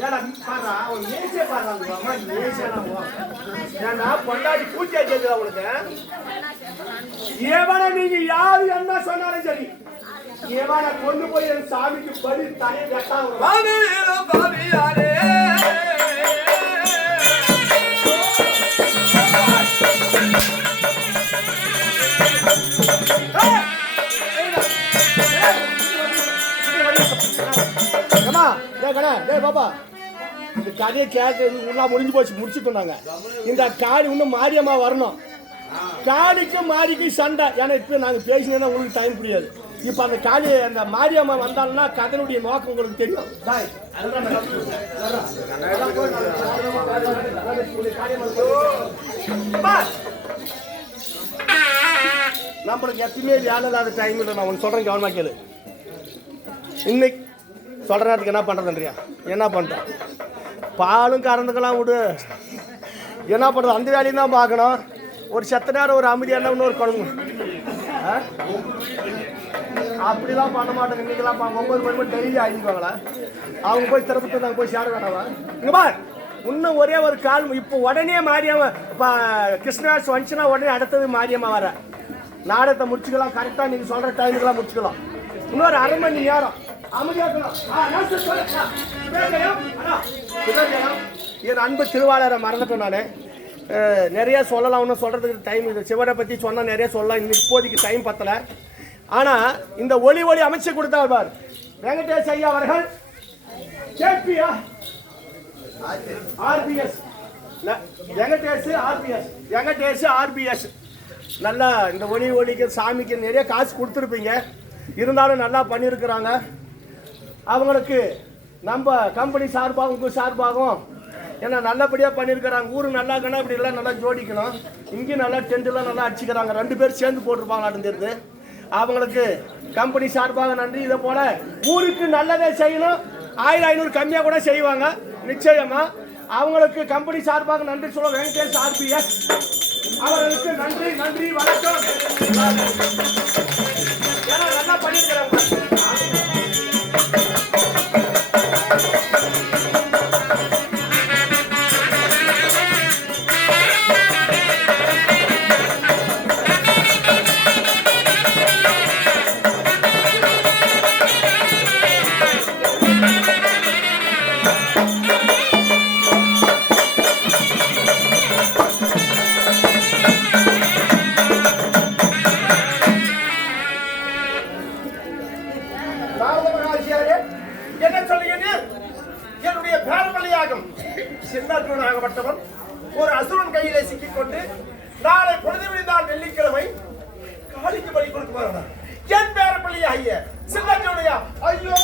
ஏடா பாரா அவன் ஏசே பாறாங்க அம்மா ஏசேனா ஏண்டா பொண்டாடி பூஜை செய்து அவளுக்கு ஏவன நீங்க யாரு என்ன சொன்னாலும் சரி ஏவன கொண்டு போய் என் சாமிக்கு பலி தலை வெட்டாங்க பாவியாரே பாப்பா இந்த கதையை கேட்டு எல்லாம் முடிஞ்சு போச்சு முடிச்சுட்டோம் நாங்க இந்த காடி இன்னும் மாரியம்மா வரணும் காடிக்கும் மாரிக்கும் சண்டை ஏன்னா இப்ப நாங்க பேசினா உங்களுக்கு டைம் புரியாது இப்ப அந்த காளி அந்த மாரியம்மா வந்தாங்கன்னா கதனுடைய நோக்கம் உங்களுக்கு தெரியும் நம்மளுக்கு எப்பயுமே வேலை இல்லாத டைம் இல்லை நான் ஒன்று சொல்றேன் கவனமா கேளு இன்னைக்கு சொல்ற நேரத்துக்கு என்ன பண்றதுன்றியா என்ன பண்றேன் பாலும் கறந்துக்கலாம் விடு என்ன பண்றது அந்த வேலையும் தான் பார்க்கணும் ஒரு செத்த நேரம் ஒரு அமைதியான இன்னொரு குழம்பு அப்படிலாம் பண்ண மாட்டேங்க இன்னைக்கெல்லாம் 9 மணி மணி டெய்லி ஆகிக்குவாங்களா அவங்க போய் திறப்பட்டு நாங்கள் போய் சேர வேணாவா இங்க பார் இன்னும் ஒரே ஒரு கால் இப்போ உடனே மாரியம்மா இப்போ கிருஷ்ணராஜ் வந்துச்சுன்னா உடனே அடுத்தது மாரியம்மா வர நாடகத்தை முடிச்சுக்கலாம் கரெக்டாக நீங்கள் சொல்கிற டைமுக்கெல்லாம் முடிச்சுக்கலாம் இன்னொரு அரை மணி நேரம் என் அன்பு திருவாளரை மறந்துட்டேன் நான் நிறைய சொல்லலாம் ஒன்றும் சொல்கிறதுக்கு டைம் இது சிவரை பற்றி சொன்னால் நிறைய சொல்லலாம் இன்னும் இப்போதைக்கு டைம் பத்தலை ஆனால் இந்த ஒளி அமைச்சு கொடுத்தார் பார் வெங்கடேஷ் ஐயா அவர்கள் கேபியா ஆர்பிஎஸ் வெங்கடேஷ் ஆர்பிஎஸ் நல்லா இந்த ஒளிக்கு சாமிக்கு நிறைய காசு கொடுத்துருப்பீங்க இருந்தாலும் நல்லா பண்ணியிருக்கிறாங்க அவங்களுக்கு நம்ம கம்பெனி சார்பாகவும் உங்கள் சார்பாகவும் ஏன்னா நல்லபடியாக பண்ணியிருக்கிறாங்க ஊரு நல்லா இருக்கணும் இப்படி எல்லாம் நல்லா ஜோடிக்கணும் இங்கேயும் நல்லா டென்ட்லாம் நல்லா அடிச்சுக்கிறாங்க 2 பேர் சேர்ந்து போட்டிருப்பாங்களான்னு தெரியுது அவங்களுக்கு கம்பெனி சார்பாக நன்றி இதை போல ஊருக்கு நல்லதே செய்யணும் 1500 கம்மியாக கூட செய்வாங்க நிச்சயமா அவங்களுக்கு கம்பெனி சார்பாக நன்றி சொல்ல வெங்கடேஷ் ஆர்பிஎஸ் அவர்களுக்கு நன்றி நன்றி வணக்கம் ஏன்னா நல்லா பண்ணியிருக்கிறாங்க சின்னப்பட்டவன் ஒரு அசுரன் கையிலே சிக்கிக்கொண்டு நாளை பொழுது விழுந்தால் வெள்ளிக்கிழமை காளிக்கு பலி கொடுக்க என் பேர பள்ளியா ஐயா சின்னஜோடியா ஐயோ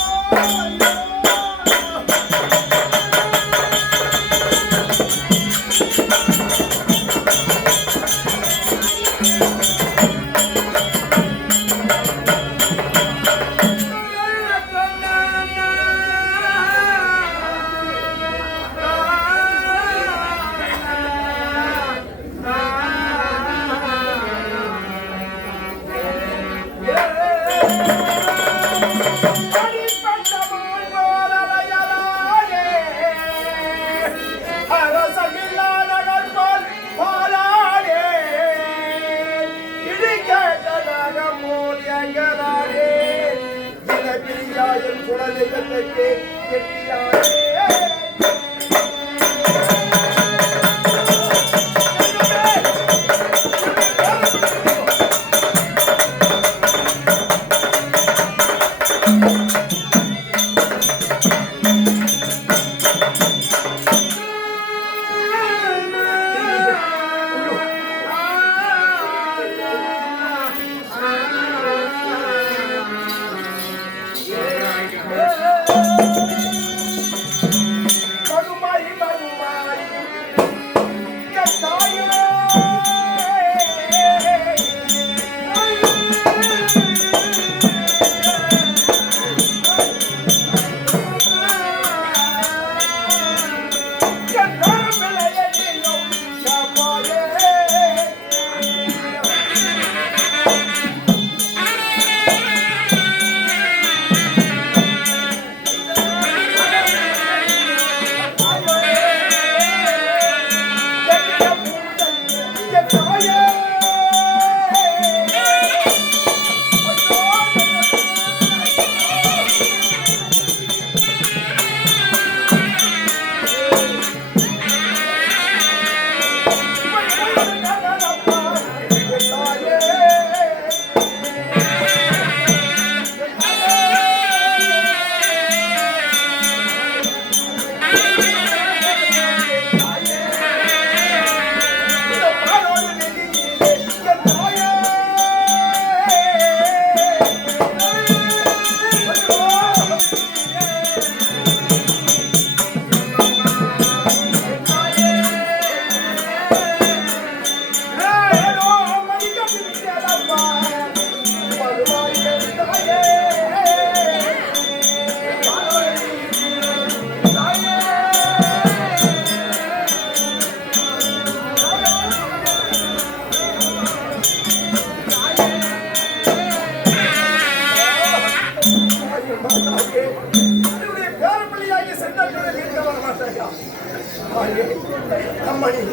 அம்மணி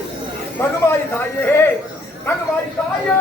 மகமாயி தாயே, மகமாயி தாயே.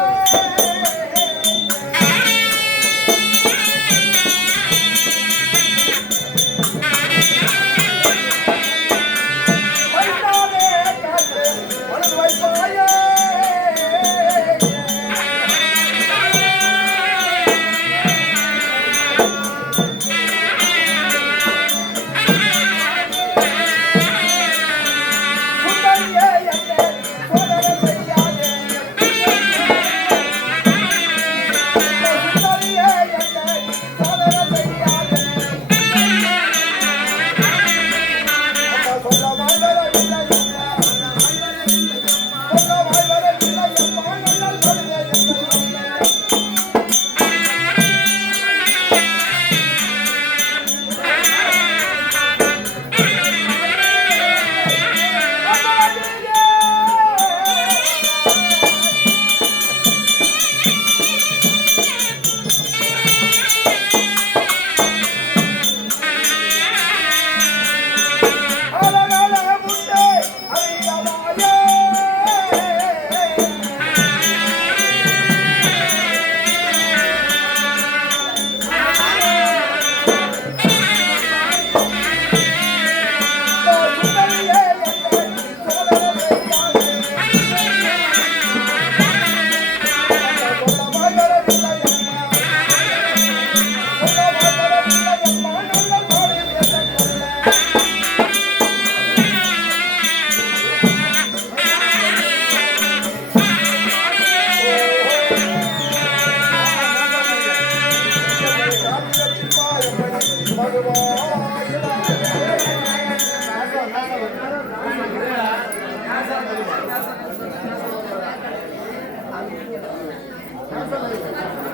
Gracias.